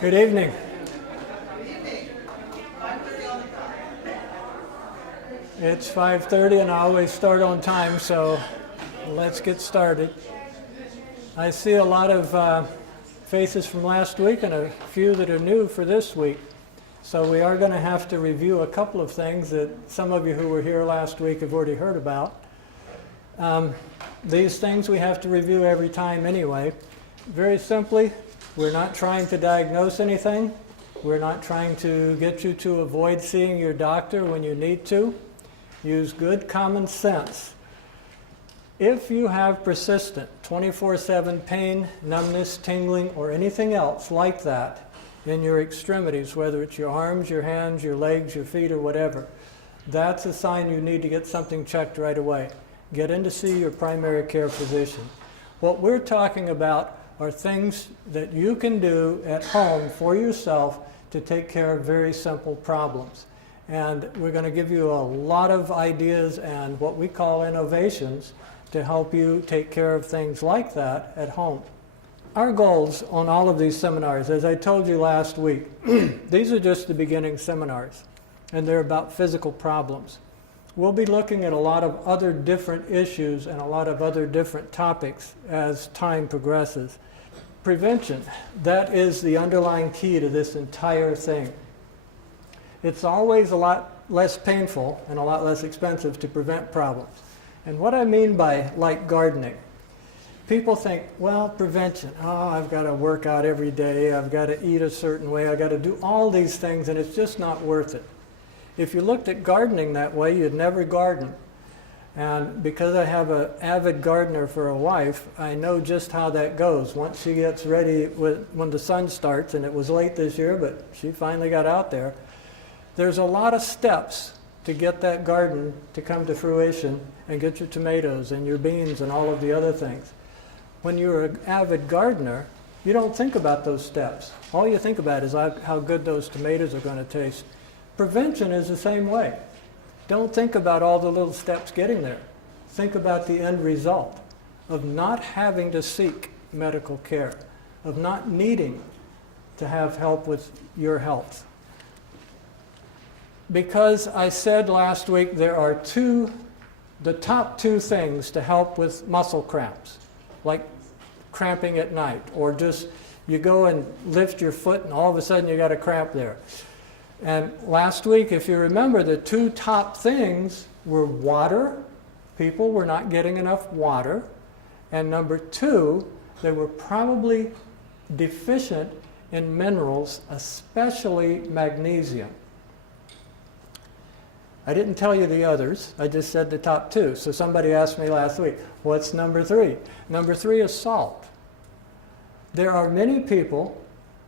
Good evening. It's 5:30 and I always start on time, so let's get started. I see a lot of faces from last week and a few that are new for this week. So we are going to have to review a couple of things that some of you who were here last week have already heard about. These things we have to review every time anyway. Very simply, we're not trying to diagnose anything. We're not trying to get you to avoid seeing your doctor when you need to. Use good common sense. If you have persistent 24/7 pain, numbness, tingling, or anything else like that in your extremities, whether it's your arms, your hands, your legs, your feet, or whatever, that's a sign you need to get something checked right away. Get in to see your primary care physician. What we're talking about are things that you can do at home for yourself to take care of very simple problems. And we're going to give you a lot of ideas and what we call innovations to help you take care of things like that at home. Our goals on all of these seminars, as I told you last week, these are just the beginning seminars, and they're about physical problems. We'll be looking at a lot of other different issues and a lot of other different topics as time progresses. Prevention, that is the underlying key to this entire thing. It's always a lot less painful and a lot less expensive to prevent problems. And what I mean by like gardening, people think, well, prevention, I've got to work out every day, I've got to eat a certain way, I've got to do all these things, and it's just not worth it. If you looked at gardening that way, you'd never garden. And because I have an avid gardener for a wife, I know just how that goes. Once she gets ready, when the sun starts, and it was late this year, but she finally got out there, there's a lot of steps to get that garden to come to fruition and get your tomatoes and your beans and all of the other things. When you're an avid gardener, you don't think about those steps. All you think about is how good those tomatoes are going to taste. Prevention is the same way. Don't think about all the little steps getting there. Think about the end result of not having to seek medical care, of not needing to have help with your health. Because I said last week there are the top two things to help with muscle cramps, like cramping at night, or just you go and lift your foot and all of a sudden you got a cramp there. And last week, if you remember, the two top things were water. People were not getting enough water. And number two, they were probably deficient in minerals, especially magnesium. I didn't tell you the others. I just said the top two. So somebody asked me last week, what's number three? Number three is salt. There are many people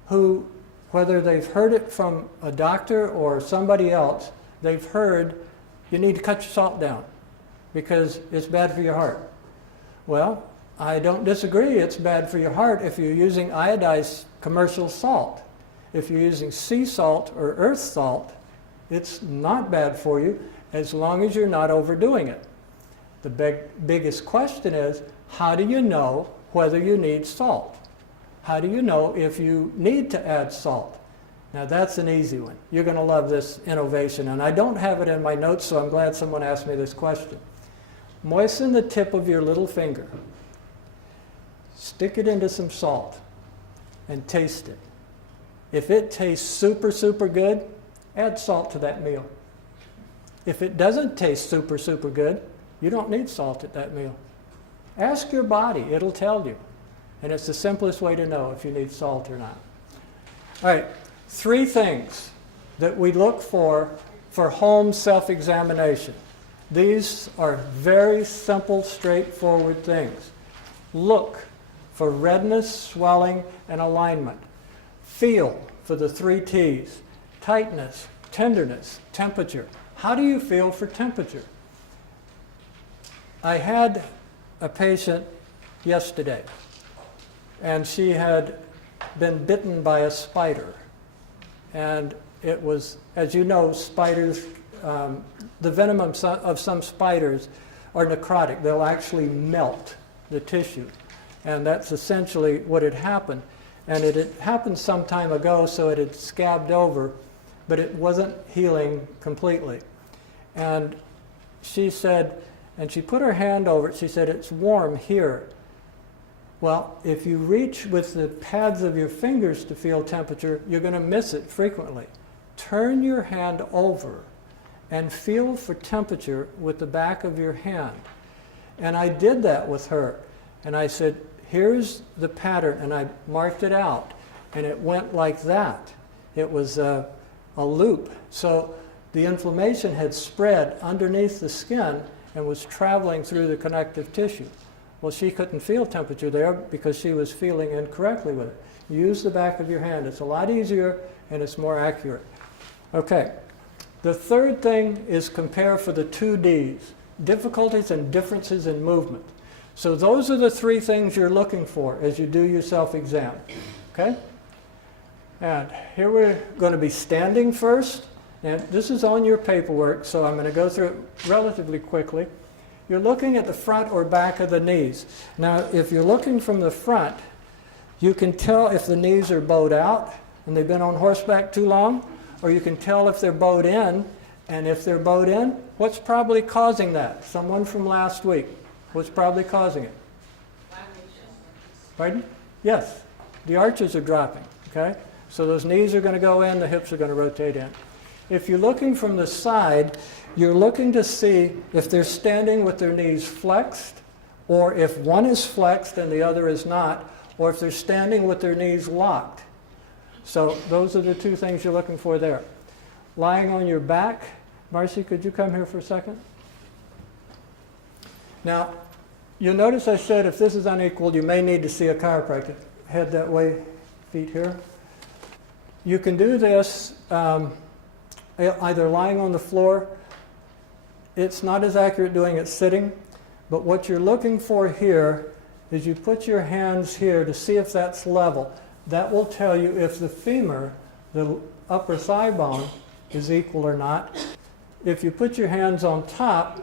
who, whether they've heard it from a doctor or somebody else, they've heard you need to cut your salt down because it's bad for your heart. Well, I don't disagree. It's bad for your heart if you're using iodized commercial salt. If you're using sea salt or earth salt, it's not bad for you as long as you're not overdoing it. The biggest question is, how do you know whether you need salt? How do you know if you need to add salt? Now that's an easy one. You're going to love this innovation, and I don't have it in my notes, so I'm glad someone asked me this question. Moisten the tip of your little finger. Stick it into some salt and taste it. If it tastes super, super good, add salt to that meal. If it doesn't taste super, super good, you don't need salt at that meal. Ask your body, it'll tell you. And it's the simplest way to know if you need salt or not. All right, three things that we look for home self-examination. These are very simple, straightforward things. Look for redness, swelling, and alignment. Feel for the 3 T's. Tightness, tenderness, temperature. How do you feel for temperature? I had a patient yesterday, and she had been bitten by a spider. And it was, as you know, spiders, the venom of some spiders are necrotic. They'll actually melt the tissue. And that's essentially what had happened. and it had happened some time ago, so it had scabbed over, but it wasn't healing completely. And she said, and she put her hand over it, she said, it's warm here. Well, if you reach with the pads of your fingers to feel temperature, you're going to miss it frequently. Turn your hand over and feel for temperature with the back of your hand. And I did that with her. And I said, here's the pattern, and I marked it out. And it went like that. It was a loop. So the inflammation had spread underneath the skin and was traveling through the connective tissue. Well, she couldn't feel temperature there because she was feeling incorrectly with it. Use the back of your hand. It's a lot easier and it's more accurate. Okay. The third thing is compare for the 2 Ds, difficulties and differences in movement. So those are the 3 things you're looking for as you do your self-exam. Okay? And here we're going to be standing first. And this is on your paperwork, so I'm going to go through it relatively quickly. You're looking at the front or back of the knees. Now, if you're looking from the front, you can tell if the knees are bowed out and they've been on horseback too long, or you can tell if they're bowed in, and if they're bowed in, what's probably causing that? Someone from last week. What's probably causing it? Pardon? Yes. The arches are dropping, okay? So those knees are going to go in, the hips are going to rotate in. If you're looking from the side, you're looking to see if they're standing with their knees flexed, or if one is flexed and the other is not, or if they're standing with their knees locked. So those are the 2 things you're looking for there. Lying on your back. Marcy, could you come here for a second? Now, you'll notice I said if this is unequal, you may need to see a chiropractor. Head that way, feet here. You can do this either lying on the floor. It's not as accurate doing it sitting, but what you're looking for here is you put your hands here to see if that's level. That will tell you if the femur, the upper thigh bone, is equal or not. If you put your hands on top,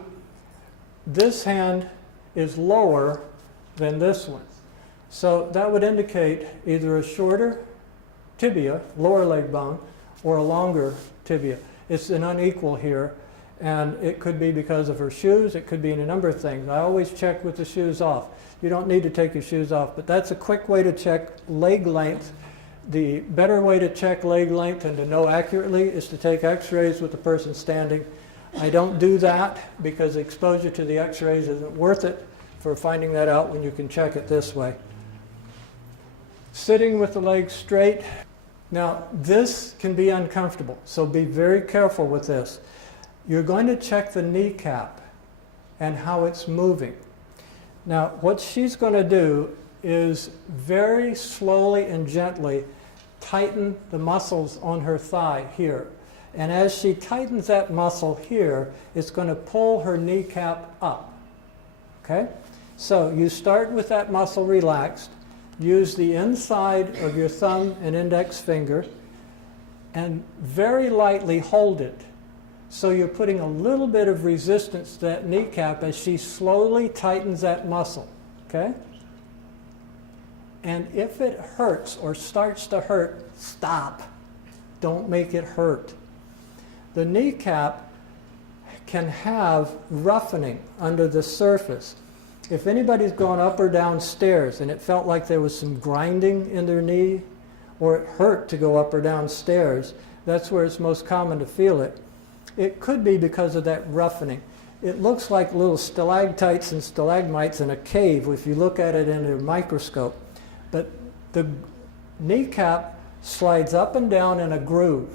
this hand is lower than this one. So that would indicate either a shorter tibia, lower leg bone, or a longer tibia. It's an unequal here, and it could be because of her shoes. It could be in a number of things. I always check with the shoes off. You don't need to take your shoes off, but that's a quick way to check leg length. The better way to check leg length and to know accurately is to take x-rays with the person standing. I don't do that because exposure to the x-rays isn't worth it for finding that out when you can check it this way. Sitting with the legs straight. Now, this can be uncomfortable, so be very careful with this. You're going to check the kneecap and how it's moving. Now, what she's going to do is very slowly and gently tighten the muscles on her thigh here. And as she tightens that muscle here, it's going to pull her kneecap up. Okay? So you start with that muscle relaxed. Use the inside of your thumb and index finger and very lightly hold it. So you're putting a little bit of resistance to that kneecap as she slowly tightens that muscle. Okay? And if it hurts or starts to hurt, stop. Don't make it hurt. The kneecap can have roughening under the surface. If anybody's gone up or down stairs and it felt like there was some grinding in their knee, or it hurt to go up or down stairs, that's where it's most common to feel it. It could be because of that roughening. It looks like little stalactites and stalagmites in a cave if you look at it in a microscope. But the kneecap slides up and down in a groove.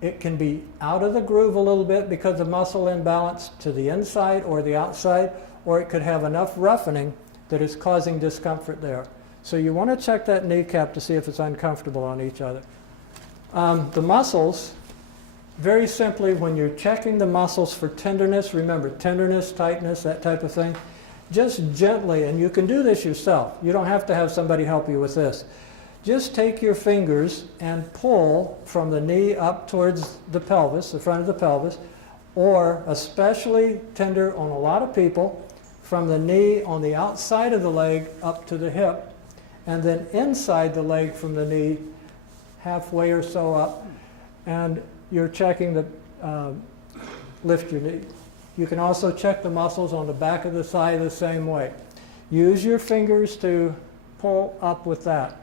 It can be out of the groove a little bit because of muscle imbalance to the inside or the outside, or it could have enough roughening that it's causing discomfort there. So you want to check that kneecap to see if it's uncomfortable on each other. The muscles, very simply, when you're checking the muscles for tenderness, remember tenderness, tightness, that type of thing, just gently, and you can do this yourself. You don't have to have somebody help you with this. Just take your fingers and pull from the knee up towards the pelvis, the front of the pelvis, or especially tender on a lot of people, from the knee on the outside of the leg up to the hip, and then inside the leg from the knee, halfway or so up, and you're checking the, lift your knee. You can also check the muscles on the back of the thigh the same way. Use your fingers to pull up with that.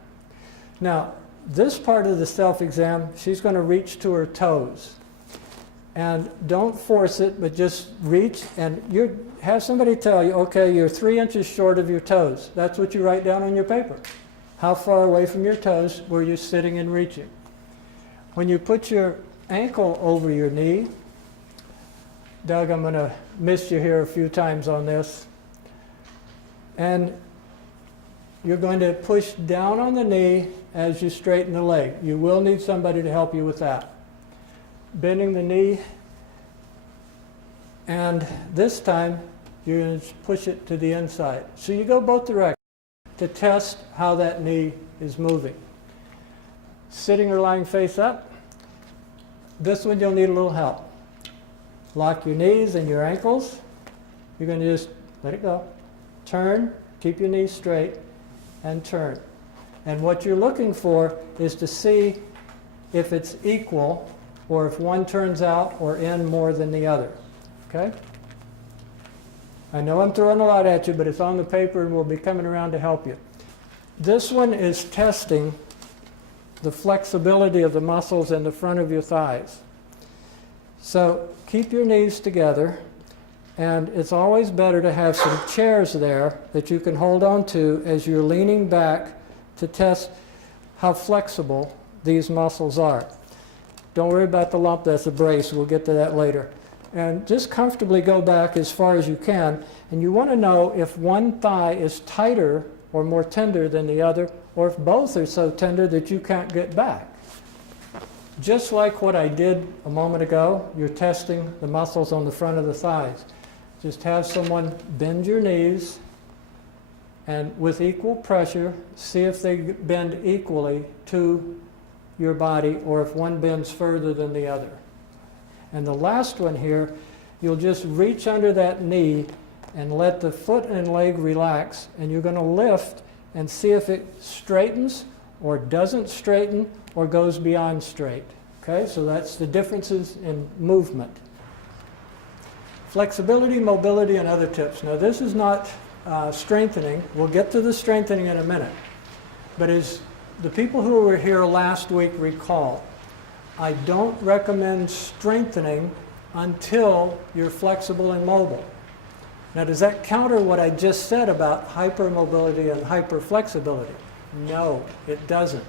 Now, this part of the self-exam, she's going to reach to her toes. And don't force it, but just reach, and have somebody tell you, okay, you're 3 inches short of your toes. That's what you write down on your paper. How far away from your toes were you sitting and reaching? When you put your ankle over your knee, Doug, I'm going to miss you here a few times on this. And you're going to push down on the knee as you straighten the leg. You will need somebody to help you with that. Bending the knee, and this time you're going to push it to the inside. So you go both directions to test how that knee is moving. Sitting or lying face up, this one you'll need a little help. Lock your knees and your ankles. You're going to just let it go. Turn, keep your knees straight, and turn. And what you're looking for is to see if it's equal or if one turns out or in more than the other. Okay? I know I'm throwing a lot at you, but it's on the paper and we'll be coming around to help you. This one is testing the flexibility of the muscles in the front of your thighs. So keep your knees together, and it's always better to have some chairs there that you can hold on to as you're leaning back to test how flexible these muscles are. Don't worry about the lump, that's a brace, we'll get to that later. And just comfortably go back as far as you can, and you want to know if one thigh is tighter or more tender than the other, or if both are so tender that you can't get back. Just like what I did a moment ago, you're testing the muscles on the front of the thighs. Just have someone bend your knees, and with equal pressure, see if they bend equally to your body, or if one bends further than the other. And the last one here, you'll just reach under that knee and let the foot and leg relax, and you're going to lift and see if it straightens or doesn't straighten or goes beyond straight. Okay, so that's the differences in movement. Flexibility, mobility, and other tips. Now this is not strengthening. We'll get to the strengthening in a minute. But as the people who were here last week recall, I don't recommend strengthening until you're flexible and mobile. Now, does that counter what I just said about hypermobility and hyperflexibility? No, it doesn't.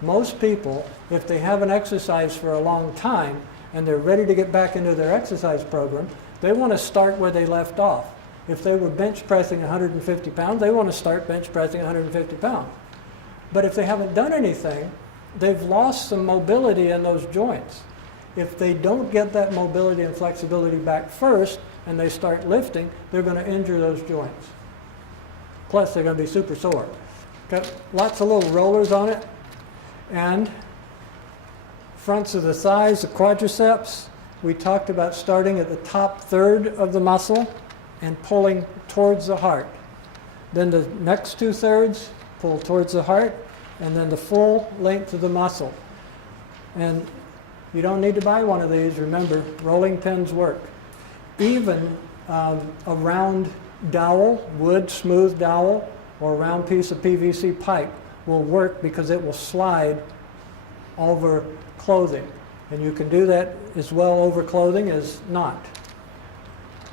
Most people, if they haven't exercised for a long time and they're ready to get back into their exercise program, they want to start where they left off. If they were bench pressing 150 pounds, they want to start bench pressing 150 pounds. But if they haven't done anything, they've lost some mobility in those joints. If they don't get that mobility and flexibility back first and they start lifting, they're going to injure those joints. Plus, they're going to be super sore. Got lots of little rollers on it. And fronts of the thighs, the quadriceps, we talked about starting at the top third of the muscle and pulling towards the heart. Then the next 2/3 pull towards the heart, and then the full length of the muscle. And you don't need to buy one of these. Remember, rolling pins work. Even a round dowel, wood smooth dowel, or a round piece of PVC pipe will work because it will slide over clothing. And you can do that as well over clothing as not.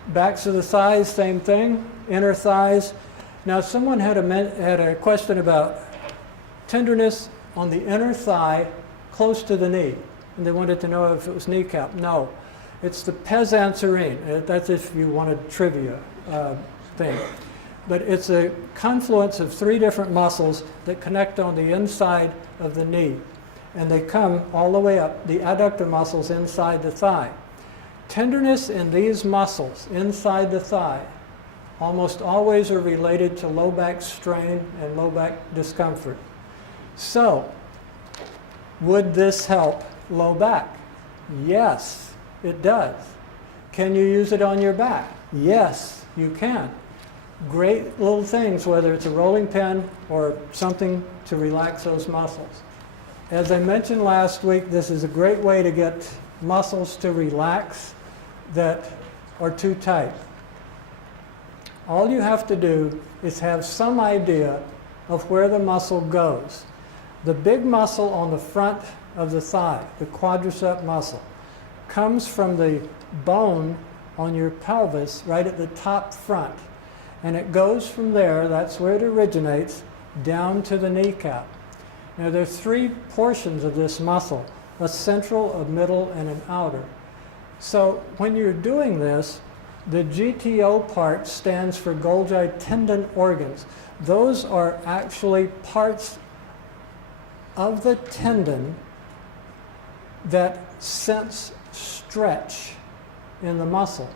Backs of the thighs, same thing. Inner thighs. Now, someone had a question about tenderness on the inner thigh close to the knee. And they wanted to know if it was kneecap. No, it's the pes anserine. That's if you want a trivia thing. But it's a confluence of 3 different muscles that connect on the inside of the knee. And they come all the way up, the adductor muscles inside the thigh. Tenderness in these muscles inside the thigh almost always are related to low back strain and low back discomfort. So, would this help low back? Yes, it does. Can you use it on your back? Yes, you can. great little things, whether it's a rolling pin or something to relax those muscles. As I mentioned last week, this is a great way to get muscles to relax that are too tight. All you have to do is have some idea of where the muscle goes. The big muscle on the front of the thigh, the quadricep muscle, comes from the bone on your pelvis right at the top front. And it goes from there, that's where it originates, down to the kneecap. Now there are three portions of this muscle, a central, a middle, and an outer. So when you're doing this, the GTO part stands for Golgi tendon organs. Those are actually parts of the tendon that sense stretch in the muscle.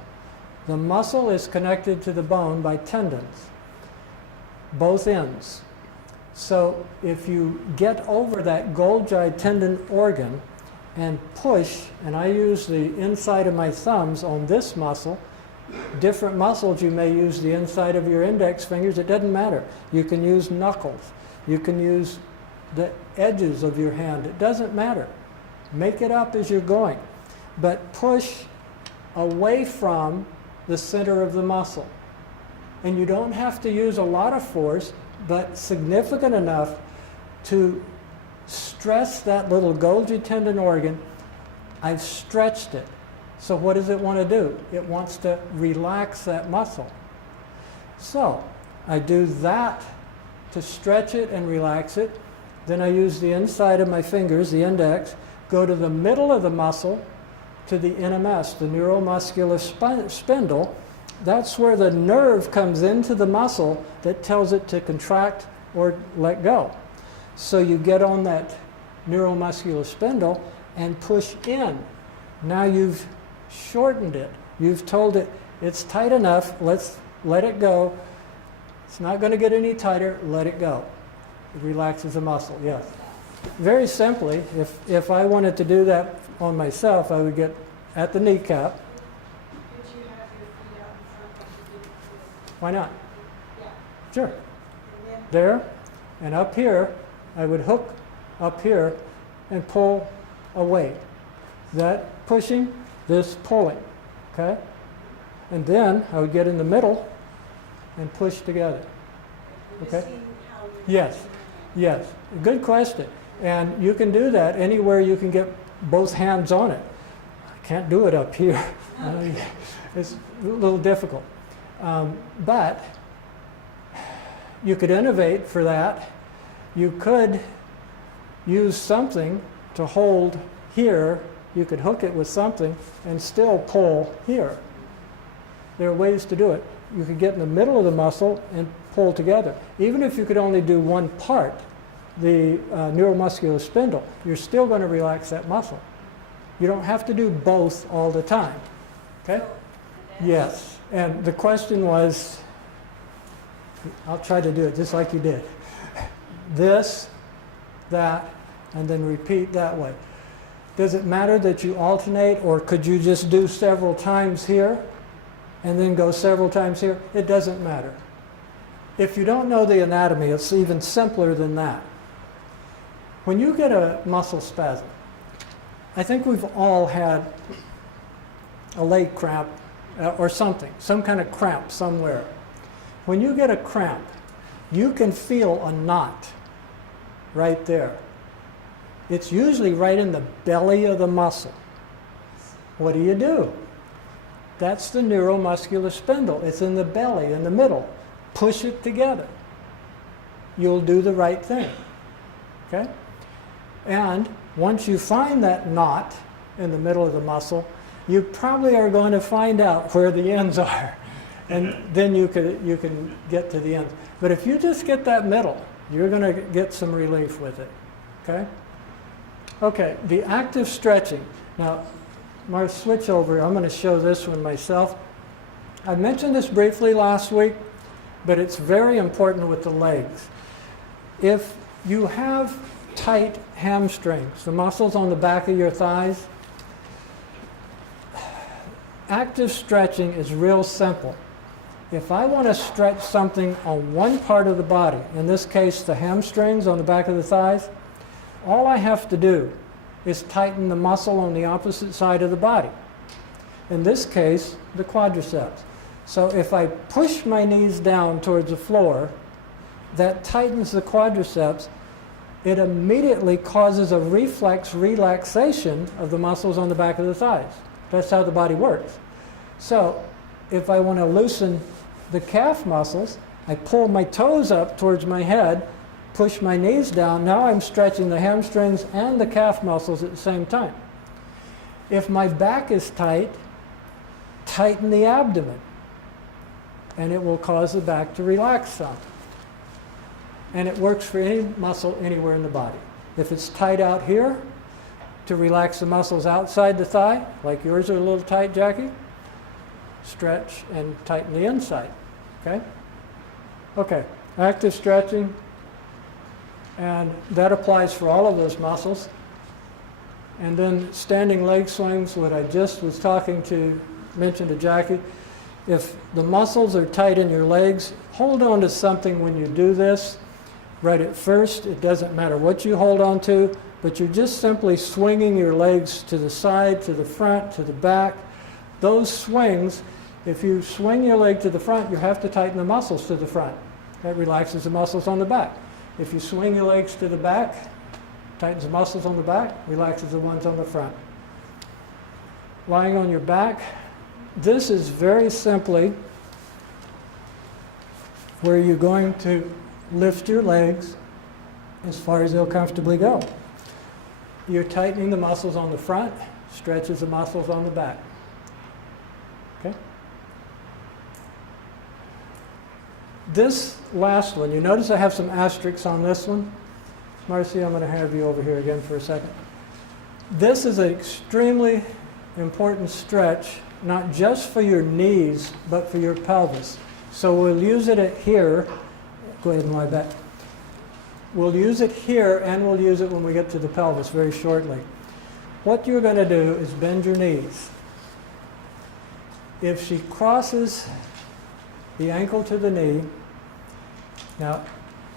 The muscle is connected to the bone by tendons, both ends. So if you get over that Golgi tendon organ and push, and I use the inside of my thumbs on this muscle, different muscles you may use the inside of your index fingers, it doesn't matter. You can use knuckles, you can use the edges of your hand, it doesn't matter. Make it up as you're going, but push away from the center of the muscle. And you don't have to use a lot of force, but significant enough to stress that little Golgi tendon organ. I've stretched it. So what does it want to do? It wants to relax that muscle. So I do that to stretch it and relax it. Then I use the inside of my fingers, the index, go to the middle of the muscle, to the NMS, the neuromuscular spindle. That's where the nerve comes into the muscle that tells it to contract or let go. So you get on that neuromuscular spindle and push in. Now you've shortened it. You've told it it's tight enough, let's let it go. It's not going to get any tighter, let it go. It relaxes the muscle, yes. Very simply, if I wanted to do that on myself, I would get at the kneecap. Could you have your feet out in front like you did before? Why not? Yeah. Sure. And then There, and up here, I would hook up here and pull away. That pushing, this pulling, okay? And then I would get in the middle and push together. we're Okay. seeing how you're Yes, yes, good question. And you can do that anywhere you can get both hands on it. I can't do it up here. It's a little difficult. But you could innovate for that. You could use something to hold here. You could hook it with something and still pull here. There are ways to do it. You could get in the middle of the muscle and pull together. Even if you could only do one part, the neuromuscular spindle, you're still going to relax that muscle. You don't have to do both all the time. Okay? Yes. And the question was, I'll try to do it just like you did. This, that, and then repeat that way. Does it matter that you alternate, or could you just do several times here and then go several times here? It doesn't matter. If you don't know the anatomy, it's even simpler than that. When you get a muscle spasm, I think we've all had a leg cramp or something, some kind of cramp somewhere. When you get a cramp, you can feel a knot right there. It's usually right in the belly of the muscle. What do? That's the neuromuscular spindle. It's in the belly, in the middle. Push it together. You'll do the right thing. Okay? And once you find that knot in the middle of the muscle, you probably are going to find out where the ends are. And then you can get to the ends. But if you just get that middle, you're going to get some relief with it. Okay? Okay, the active stretching. Now, my switch over, I'm going to show this one myself. I mentioned this briefly last week, but it's very important with the legs. If you have tight hamstrings, the muscles on the back of your thighs, active stretching is real simple. If I want to stretch something on one part of the body, in this case the hamstrings on the back of the thighs, all I have to do is tighten the muscle on the opposite side of the body. In this case, the quadriceps. So if I push my knees down towards the floor, that tightens the quadriceps. It immediately causes a reflex relaxation of the muscles on the back of the thighs. That's how the body works. So if I want to loosen the calf muscles, I pull my toes up towards my head, push my knees down. Now I'm stretching the hamstrings and the calf muscles at the same time. If my back is tight, tighten the abdomen, and it will cause the back to relax some. And it works for any muscle anywhere in the body. If it's tight out here, to relax the muscles outside the thigh, like yours are a little tight, Jackie, stretch and tighten the inside. Okay? Okay, active stretching, and that applies for all of those muscles. And then standing leg swings, what I just was mentioned to Jackie, if the muscles are tight in your legs, hold on to something when you do this. Right at first, it doesn't matter what you hold on to, but you're just simply swinging your legs to the side, to the front, to the back. Those swings, if you swing your leg to the front, you have to tighten the muscles to the front. That relaxes the muscles on the back. If you swing your legs to the back, tightens the muscles on the back, relaxes the ones on the front. Lying on your back, this is very simply where you're going to lift your legs as far as they'll comfortably go. You're tightening the muscles on the front, stretches the muscles on the back. Okay? This last one, you notice I have some asterisks on this one. Marcy, I'm going to have you over here again for a second. This is an extremely important stretch, not just for your knees, but for your pelvis. So we'll use it here. Go ahead and lie back. We'll use it here, and we'll use it when we get to the pelvis very shortly. What you're going to do is bend your knees. If she crosses the ankle to the knee, now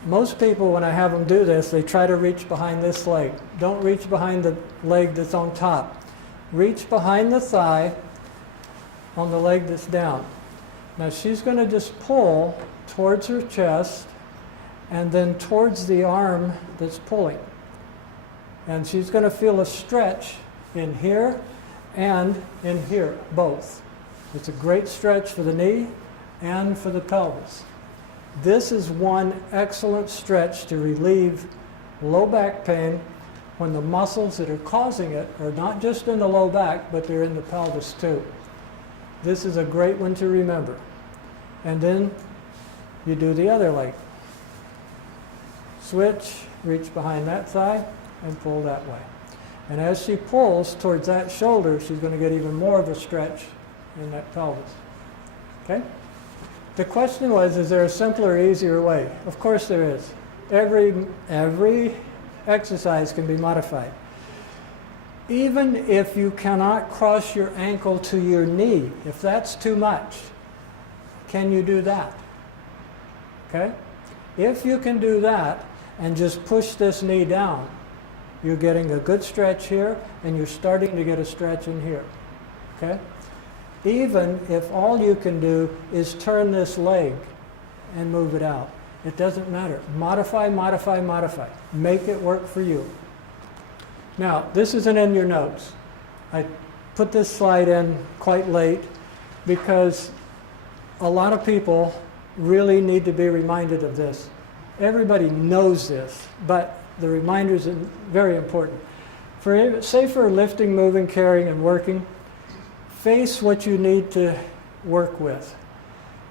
most people, when I have them do this, they try to reach behind this leg. Don't reach behind the leg that's on top. Reach behind the thigh on the leg that's down. Now she's going to just pull towards her chest and then towards the arm that's pulling. And she's going to feel a stretch in here and in here, both. It's a great stretch for the knee and for the pelvis. This is one excellent stretch to relieve low back pain when the muscles that are causing it are not just in the low back, but they're in the pelvis too. This is a great one to remember. And then you do the other leg. Switch, reach behind that thigh, and pull that way. And as she pulls towards that shoulder, she's going to get even more of a stretch in that pelvis. Okay? The question was, is there a simpler, easier way? Of course there is. Every exercise can be modified. Even if you cannot cross your ankle to your knee, if that's too much, can you do that? Okay? If you can do that and just push this knee down, you're getting a good stretch here, and you're starting to get a stretch in here. Okay? Even if all you can do is turn this leg and move it out. It doesn't matter. Modify, modify, modify. Make it work for you. Now, this isn't in your notes. I put this slide in quite late because a lot of people really need to be reminded of this. Everybody knows this, but the reminders are very important. Say for lifting, moving, carrying, and working, face what you need to work with.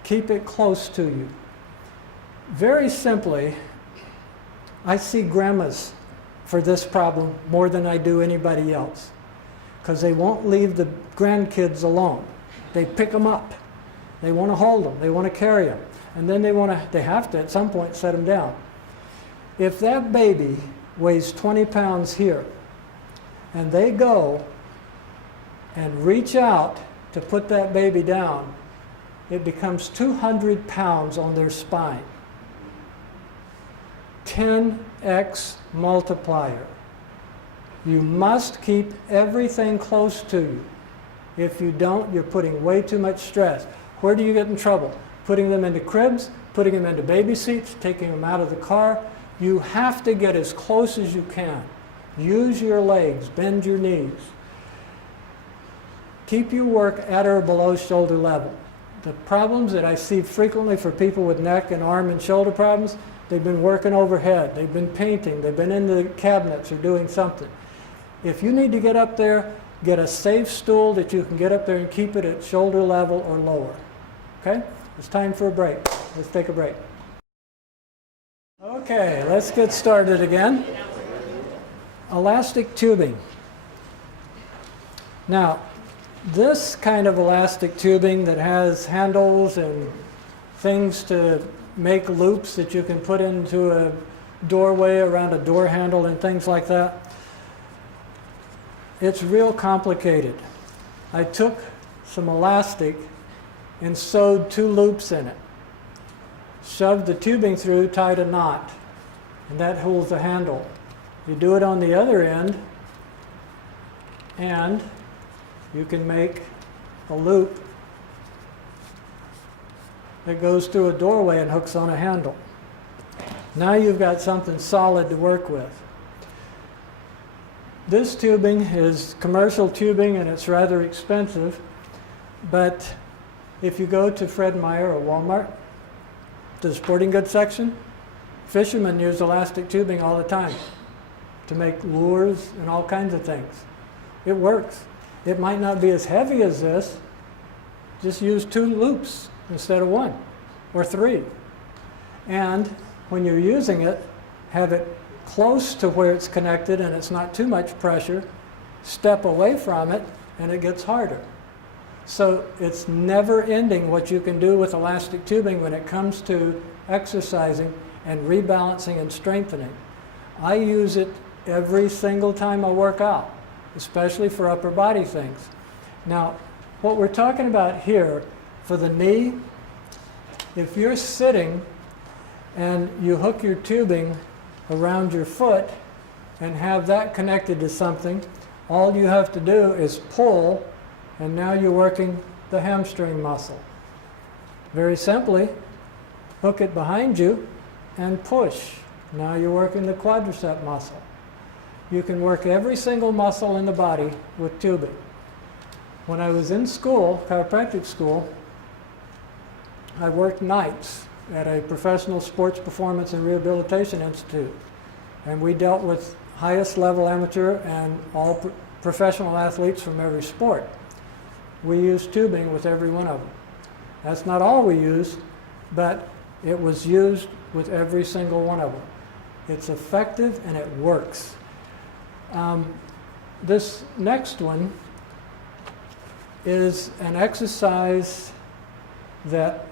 Keep it close to you. Very simply, I see grandmas for this problem more than I do anybody else, because they won't leave the grandkids alone. They pick them up. They want to hold them. They want to carry them. And then they have to at some point set them down. If that baby weighs 20 pounds here, and they go and reach out to put that baby down, it becomes 200 pounds on their spine. 10x multiplier. You must keep everything close to you. If you don't, you're putting way too much stress. Where do you get in trouble? Putting them into cribs, putting them into baby seats, taking them out of the car. You have to get as close as you can. Use your legs, bend your knees. Keep your work at or below shoulder level. The problems that I see frequently for people with neck and arm and shoulder problems, they've been working overhead, they've been painting, they've been in the cabinets or doing something. If you need to get up there, get a safe stool that you can get up there and keep it at shoulder level or lower. Okay? It's time for a break. Let's take a break. Okay, let's get started again. Elastic tubing. Now, this kind of elastic tubing that has handles and things to make loops that you can put into a doorway around a door handle and things like that, it's real complicated. I took some elastic and sewed 2 loops in it, shoved the tubing through, tied a knot, and that holds the handle. You do it on the other end, and you can make a loop that goes through a doorway and hooks on a handle. Now you've got something solid to work with. This tubing is commercial tubing and it's rather expensive, but if you go to Fred Meyer or Walmart, the sporting goods section, fishermen use elastic tubing all the time to make lures and all kinds of things. It works. It might not be as heavy as this. Just use 2 loops instead of 1 or 3. And when you're using it, have it close to where it's connected and it's not too much pressure. Step away from it and it gets harder. So it's never ending what you can do with elastic tubing when it comes to exercising and rebalancing and strengthening. I use it every single time I work out, especially for upper body things. Now, what we're talking about here for the knee, if you're sitting and you hook your tubing around your foot and have that connected to something, all you have to do is pull, and now you're working the hamstring muscle. Very simply, hook it behind you and push. Now you're working the quadricep muscle. You can work every single muscle in the body with tubing. When I was in school, chiropractic school, I worked nights at a professional sports performance and rehabilitation institute. And we dealt with highest level amateur and all professional athletes from every sport. We used tubing with every one of them. That's not all we used, but it was used with every single one of them. It's effective and it works. This next one is an exercise that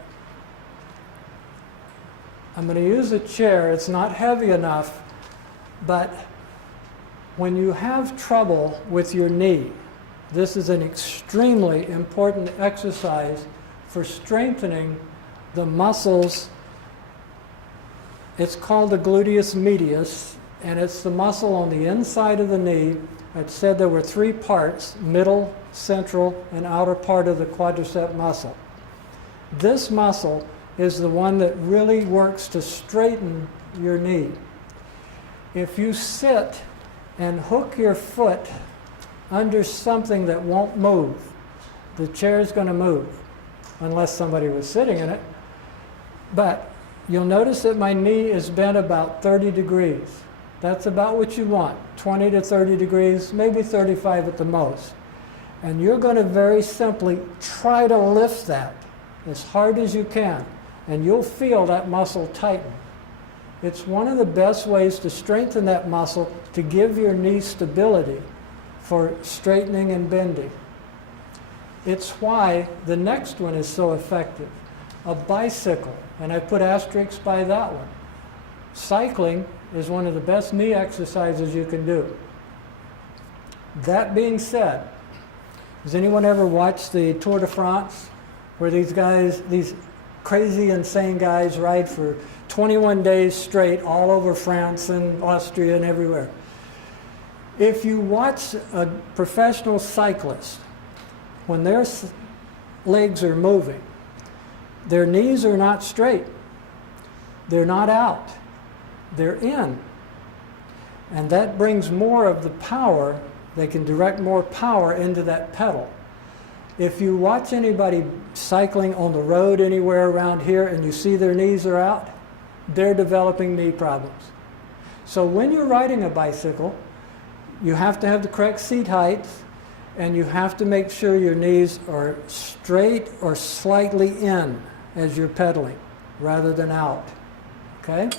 I'm going to use a chair. It's not heavy enough, but when you have trouble with your knee, this is an extremely important exercise for strengthening the muscles. It's called the gluteus medius, and it's the muscle on the inside of the knee. I said there were 3 parts: middle, central, and outer part of the quadricep muscle. This muscle is the one that really works to straighten your knee. If you sit and hook your foot under something that won't move, the chair is going to move, unless somebody was sitting in it. But you'll notice that my knee is bent about 30 degrees. That's about what you want, 20 to 30 degrees, maybe 35 at the most. And you're going to very simply try to lift that as hard as you can, and you'll feel that muscle tighten. It's one of the best ways to strengthen that muscle to give your knee stability for straightening and bending. It's why the next one is so effective. A bicycle, and I put asterisks by that one. Cycling is one of the best knee exercises you can do. That being said, has anyone ever watched the Tour de France, where these guys, these crazy, insane guys ride for 21 days straight all over France and Austria and everywhere. If you watch a professional cyclist, when their legs are moving, their knees are not straight. They're not out. They're in. And that brings more of the power. They can direct more power into that pedal. If you watch anybody cycling on the road anywhere around here and you see their knees are out, they're developing knee problems. So when you're riding a bicycle, you have to have the correct seat height, and you have to make sure your knees are straight or slightly in as you're pedaling, rather than out. Okay?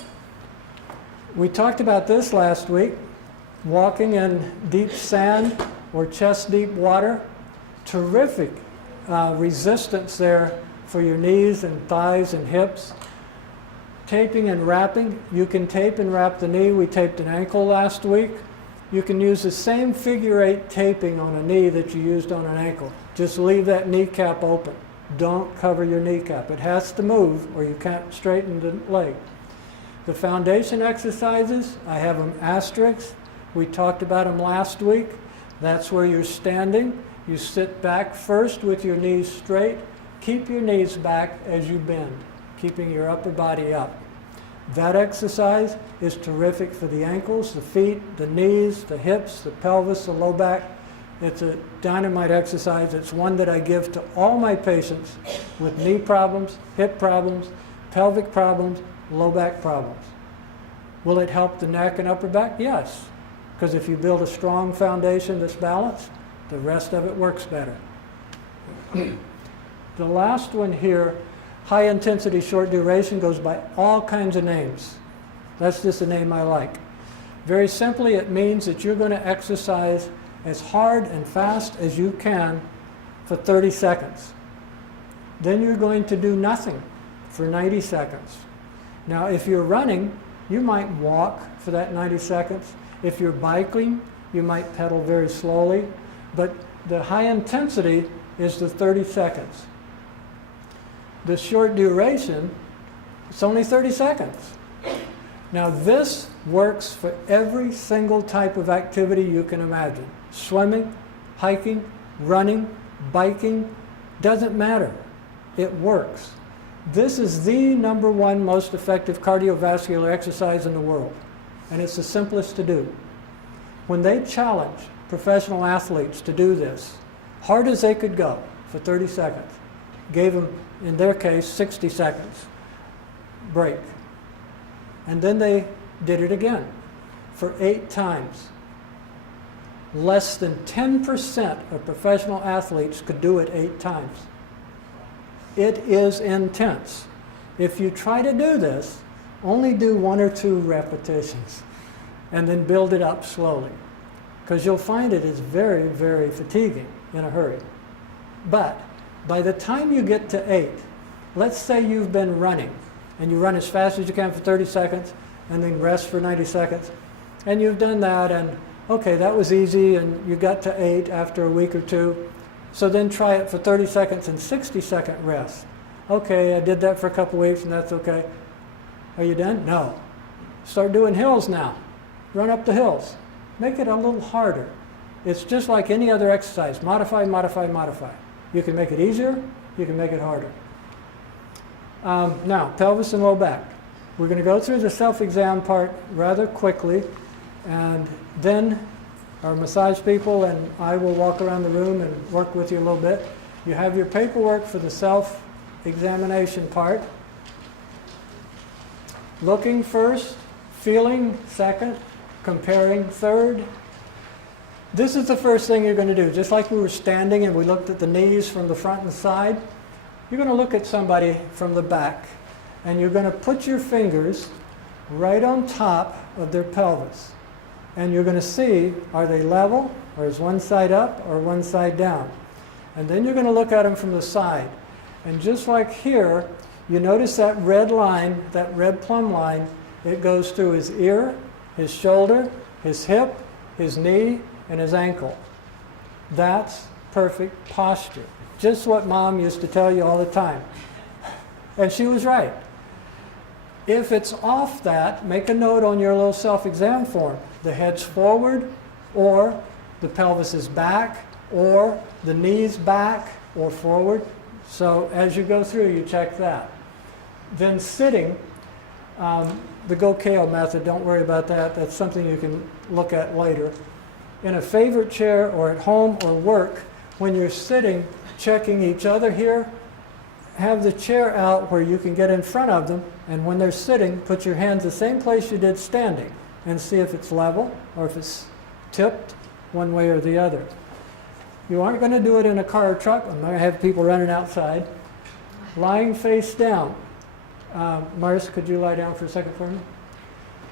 We talked about this last week, walking in deep sand or chest-deep water. Terrific resistance there for your knees and thighs and hips. Taping and wrapping. You can tape and wrap the knee. We taped an ankle last week. You can use the same figure-8 taping on a knee that you used on an ankle. Just leave that kneecap open. Don't cover your kneecap. It has to move or you can't straighten the leg. The foundation exercises, I have them asterisk. We talked about them last week. That's where you're standing. You sit back first with your knees straight. Keep your knees back as you bend, keeping your upper body up. That exercise is terrific for the ankles, the feet, the knees, the hips, the pelvis, the low back. It's a dynamite exercise. It's one that I give to all my patients with knee problems, hip problems, pelvic problems, low back problems. Will it help the neck and upper back? Yes, because if you build a strong foundation that's balanced, the rest of it works better. The last one here, high intensity, short duration, goes by all kinds of names. That's just a name I like. Very simply, it means that you're going to exercise as hard and fast as you can for 30 seconds. Then you're going to do nothing for 90 seconds. Now, if you're running, you might walk for that 90 seconds. If you're biking, you might pedal very slowly. But the high intensity is the 30 seconds. The short duration, it's only 30 seconds. Now this works for every single type of activity you can imagine. Swimming, hiking, running, biking, doesn't matter. It works. This is the #1 most effective cardiovascular exercise in the world. And it's the simplest to do. When they challenge professional athletes to do this, hard as they could go for 30 seconds, gave them, in their case, 60 seconds break. And then they did it again for 8 times. Less than 10% of professional athletes could do it 8 times. It is intense. If you try to do this, only do 1 or 2 repetitions and then build it up slowly, because you'll find it is very, very fatiguing in a hurry. But by the time you get to 8, let's say you've been running and you run as fast as you can for 30 seconds and then rest for 90 seconds, and you've done that, and okay, that was easy, and you got to 8 after a week or 2. So then try it for 30 seconds and 60-second rest. Okay, I did that for a couple weeks and that's okay. Are you done? No. Start doing hills now. Run up the hills. Make it a little harder. It's just like any other exercise. Modify, modify, modify. You can make it easier, you can make it harder. Now, pelvis and low back. We're going to go through the self-exam part rather quickly, and then our massage people and I will walk around the room and work with you a little bit. You have your paperwork for the self-examination part. Looking first, feeling second, comparing third. This is the first thing you're going to do. Just like we were standing and we looked at the knees from the front and side, you're going to look at somebody from the back, and you're going to put your fingers right on top of their pelvis. And you're going to see, are they level, or is one side up or one side down? And then you're going to look at them from the side. And just like here, you notice that red line, that red plumb line, it goes through his ear, his shoulder, his hip, his knee, and his ankle. That's perfect posture. just what Mom used to tell you all the time. And she was right. If it's off that, make a note on your little self-exam form. The head's forward, or the pelvis is back, or the knees back or forward. So as you go through, you check that. Then sitting, the Gokhale Method, don't worry about that. That's something you can look at later. In a favorite chair or at home or work, when you're sitting, checking each other here, have the chair out where you can get in front of them, and when they're sitting, put your hands the same place you did standing and see if it's level or if it's tipped one way or the other. You aren't going to do it in a car or truck. I'm going to have people running outside. Lying face down. Mars, could you lie down for a second for me?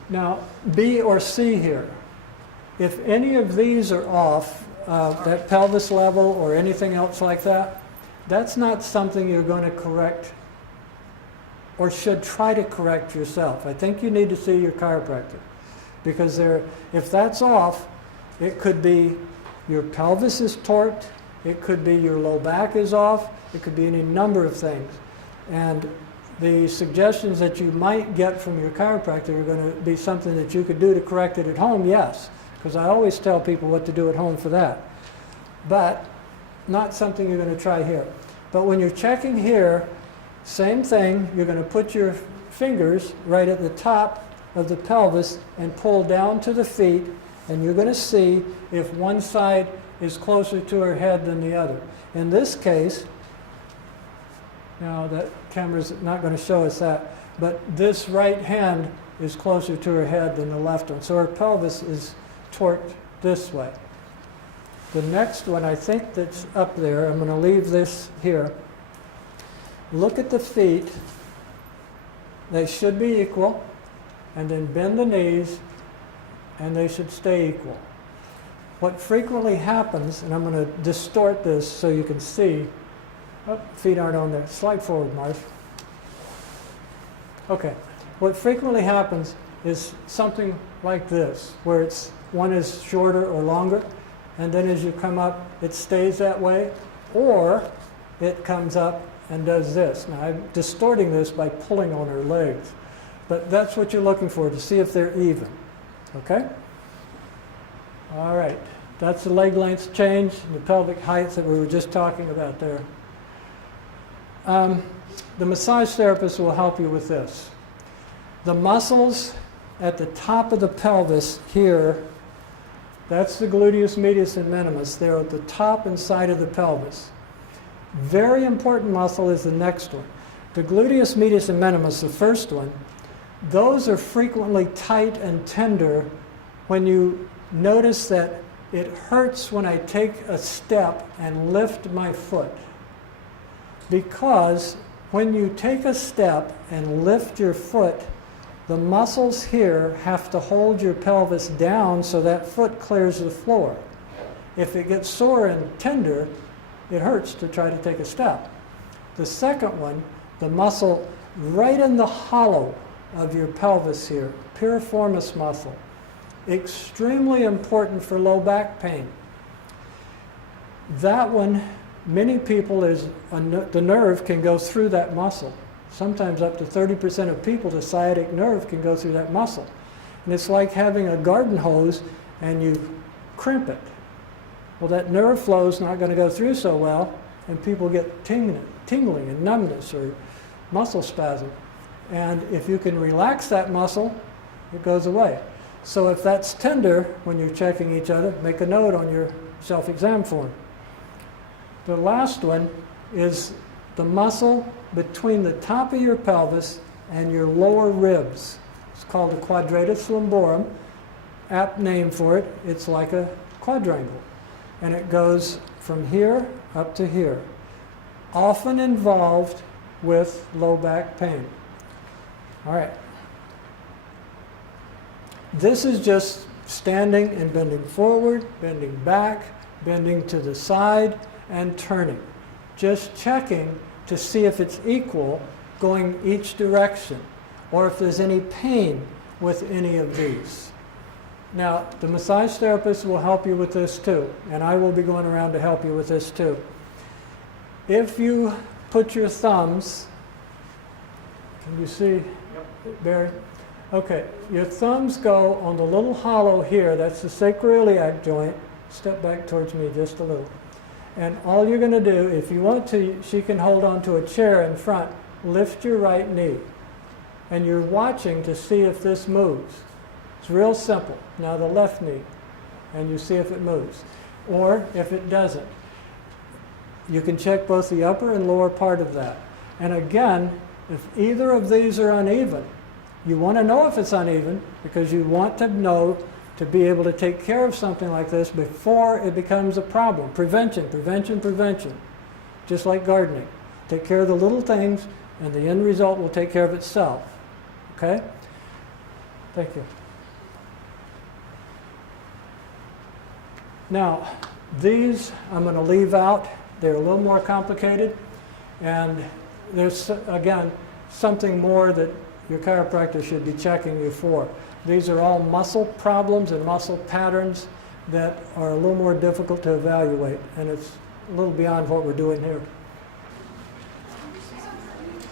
Now, B or C here. If any of these are off, that pelvis level or anything else like that, that's not something you're going to correct or should try to correct yourself. I think you need to see your chiropractor, because if that's off, it could be your pelvis is torqued, it could be your low back is off, it could be any number of things. And the suggestions that you might get from your chiropractor are going to be something that you could do to correct it at home, yes, because I always tell people what to do at home for that. But not something you're going to try here. But when you're checking here, same thing, you're going to put your fingers right at the top of the pelvis and pull down to the feet, and you're going to see if one side is closer to her head than the other. In this case, now that camera's not going to show us that, but this right hand is closer to her head than the left one. So her pelvis is torqued this way. The next one, I think that's up there, I'm going to leave this here. Look at the feet. They should be equal. And then bend the knees, and they should stay equal. What frequently happens, and I'm going to distort this so you can see. Oh, feet aren't on there. Slide forward, Marsh. Okay. What frequently happens is something like this, where one is shorter or longer, and then as you come up, it stays that way, or it comes up and does this. Now, I'm distorting this by pulling on her legs, but that's what you're looking for, to see if they're even. Okay? All right. That's the leg length change, the pelvic height that we were just talking about there. The massage therapist will help you with this. The muscles at the top of the pelvis here, that's the gluteus, medius, and minimus. They're at the top and side of the pelvis. Very important muscle is the next one. The gluteus, medius, and minimus, the first one, those are frequently tight and tender when you notice that it hurts when I take a step and lift my foot. Because when you take a step and lift your foot, the muscles here have to hold your pelvis down so that foot clears the floor. If it gets sore and tender, it hurts to try to take a step. The second one, the muscle right in the hollow of your pelvis here, piriformis muscle, extremely important for low back pain. That one, many people, the nerve can go through that muscle. Sometimes up to 30% of people, the sciatic nerve can go through that muscle. And it's like having a garden hose and you crimp it. Well, that nerve flow is not going to go through so well, and people get tingling and numbness or muscle spasm. And if you can relax that muscle, it goes away. So if that's tender when you're checking each other, make a note on your self-exam form. The last one is the muscle between the top of your pelvis and your lower ribs. It's called the quadratus lumborum. Apt name for it. It's like a quadrangle. And it goes from here up to here. Often involved with low back pain. All right. This is just standing and bending forward, bending back, bending to the side, and turning. Just checking to see if it's equal, going each direction, or if there's any pain with any of these. Now, the massage therapist will help you with this too, and I will be going around to help you with this too. If you put your thumbs, can you see, Barry? Okay, your thumbs go on the little hollow here, that's the sacroiliac joint. Step back towards me just a little. And all you're going to do, if you want to, she can hold on to a chair in front, lift your right knee. And you're watching to see if this moves. It's real simple. Now the left knee, and you see if it moves. Or if it doesn't. You can check both the upper and lower part of that. And again, if either of these are uneven, you want to know if it's uneven because you want to know to be able to take care of something like this before it becomes a problem. Prevention, prevention, prevention. Just like gardening. Take care of the little things and the end result will take care of itself. Okay? Thank you. Now, these I'm going to leave out. They're a little more complicated. And there's, again, something more that your chiropractor should be checking you for. These are all muscle problems and muscle patterns that are a little more difficult to evaluate, and it's a little beyond what we're doing here.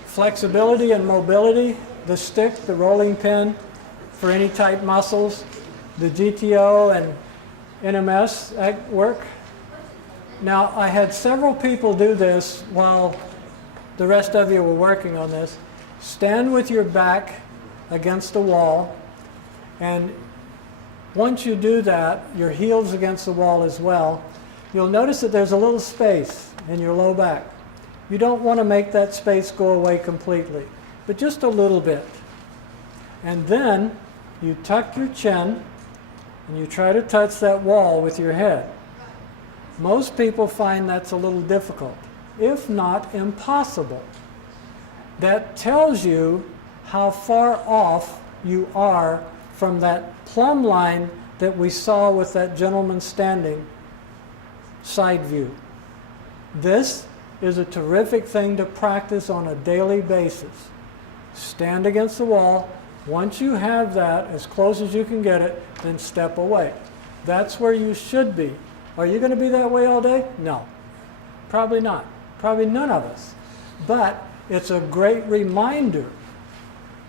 Flexibility and mobility, the stick, the rolling pin for any tight muscles, the GTO and NMS work. Now, I had several people do this while the rest of you were working on this. Stand with your back against the wall, and once you do that, your heels against the wall as well, you'll notice that there's a little space in your low back. You don't want to make that space go away completely, but just a little bit. And then you tuck your chin and you try to touch that wall with your head. Most people find that's a little difficult, if not impossible. That tells you how far off you are from that plumb line that we saw with that gentleman standing side view. This is a terrific thing to practice on a daily basis. Stand against the wall. Once you have that, as close as you can get it, then step away. That's where you should be. Are you going to be that way all day? No. Probably not. Probably none of us. But it's a great reminder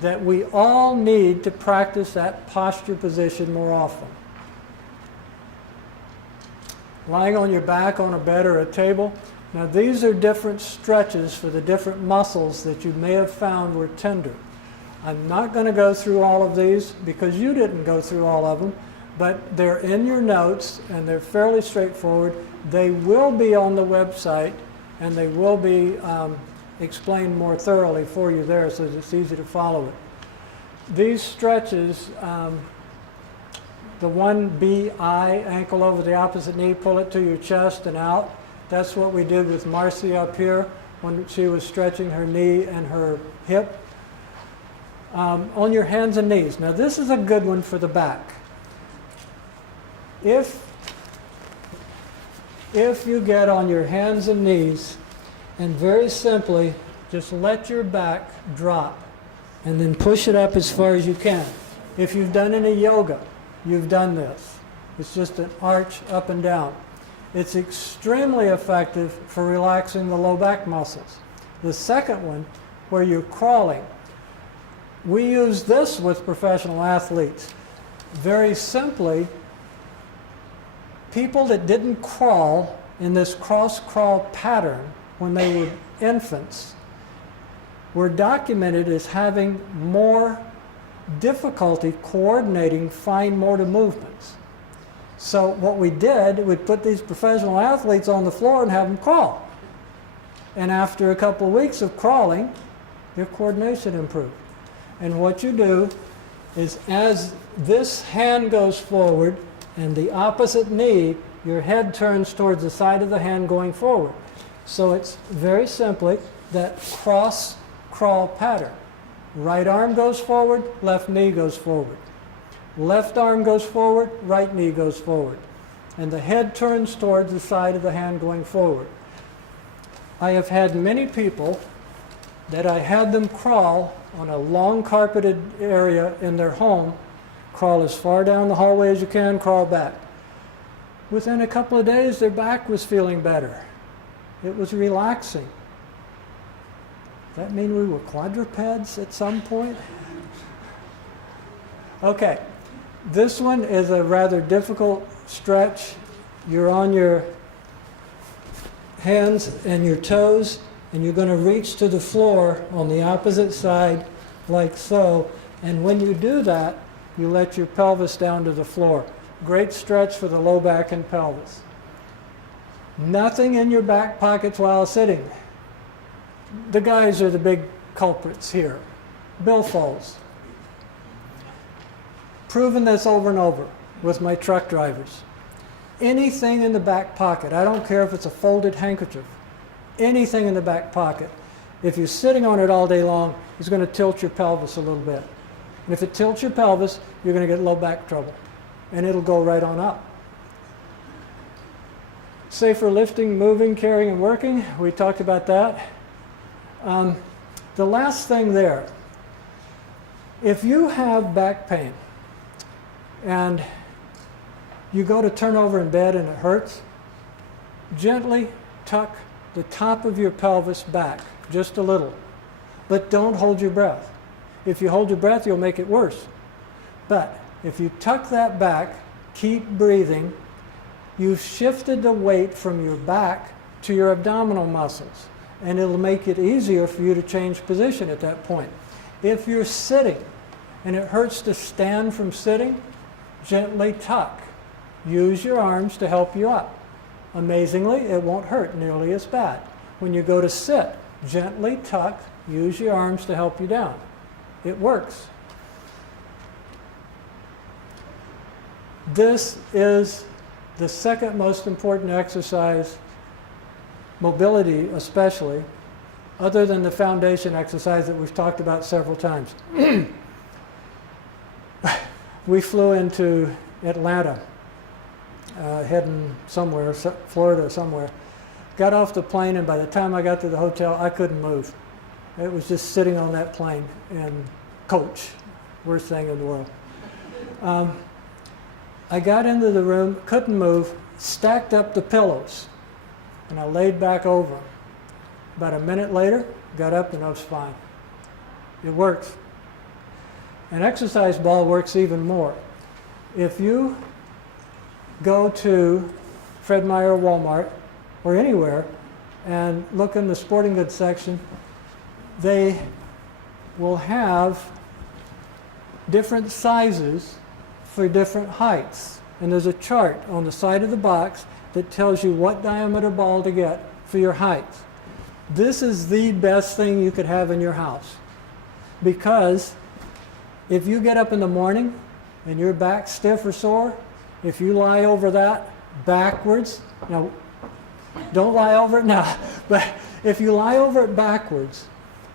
that we all need to practice that posture position more often. Lying on your back on a bed or a table. Now these are different stretches for the different muscles that you may have found were tender. I'm not going to go through all of these because you didn't go through all of them, but they're in your notes and they're fairly straightforward. They will be on the website and they will be explained more thoroughly for you there so that it's easy to follow it. These stretches, the one BI, ankle over the opposite knee, pull it to your chest and out. That's what we did with Marcy up here when she was stretching her knee and her hip. On your hands and knees. Now this is a good one for the back. If you get on your hands and knees and very simply just let your back drop and then push it up as far as you can. If you've done any yoga, you've done this. It's just an arch up and down. It's extremely effective for relaxing the low back muscles. The second one, where you're crawling, we use this with professional athletes. Very simply, people that didn't crawl in this cross-crawl pattern when they were infants were documented as having more difficulty coordinating fine motor movements. So what we did, we'd put these professional athletes on the floor and have them crawl. And after a couple of weeks of crawling, their coordination improved. And what you do is as this hand goes forward and the opposite knee, your head turns towards the side of the hand going forward. So it's very simply that cross crawl pattern. Right arm goes forward, left knee goes forward. Left arm goes forward, right knee goes forward. And the head turns towards the side of the hand going forward. I have had many people that I had them crawl on a long carpeted area in their home, crawl as far down the hallway as you can, crawl back. Within a couple of days, their back was feeling better. It was relaxing. Does that mean we were quadrupeds at some point? Okay, this one is a rather difficult stretch. You're on your hands and your toes, and you're going to reach to the floor on the opposite side like so. And when you do that, you let your pelvis down to the floor. Great stretch for the low back and pelvis. Nothing in your back pockets while sitting. The guys are the big culprits here. Billfolds. Proven this over and over with my truck drivers. Anything in the back pocket, I don't care if it's a folded handkerchief, anything in the back pocket, if you're sitting on it all day long, it's going to tilt your pelvis a little bit. And if it tilts your pelvis, you're going to get low back trouble. And it'll go right on up. Safer lifting, moving, carrying, and working. We talked about that. The last thing there, if you have back pain and you go to turn over in bed and it hurts, gently tuck the top of your pelvis back, just a little. But don't hold your breath. If you hold your breath, you'll make it worse. But if you tuck that back, keep breathing, you've shifted the weight from your back to your abdominal muscles, and it'll make it easier for you to change position at that point. If you're sitting and it hurts to stand from sitting, gently tuck. Use your arms to help you up. Amazingly, it won't hurt nearly as bad. When you go to sit, gently tuck, use your arms to help you down. It works. This is the second most important exercise, mobility especially, other than the foundation exercise that we've talked about several times. We flew into Atlanta, heading somewhere, Florida somewhere. Got off the plane, and by the time I got to the hotel, I couldn't move. It was just sitting on that plane and coach, worst thing in the world. I got into the room, couldn't move, stacked up the pillows, and I laid back over them. About a minute later, got up and I was fine. It works. An exercise ball works even more. If you go to Fred Meyer or Walmart or anywhere and look in the sporting goods section, they will have different sizes for different heights. And there's a chart on the side of the box that tells you what diameter ball to get for your height. This is the best thing you could have in your house, because if you get up in the morning and your back's stiff or sore, if you lie over that backwards, now don't lie over it now, but if you lie over it backwards,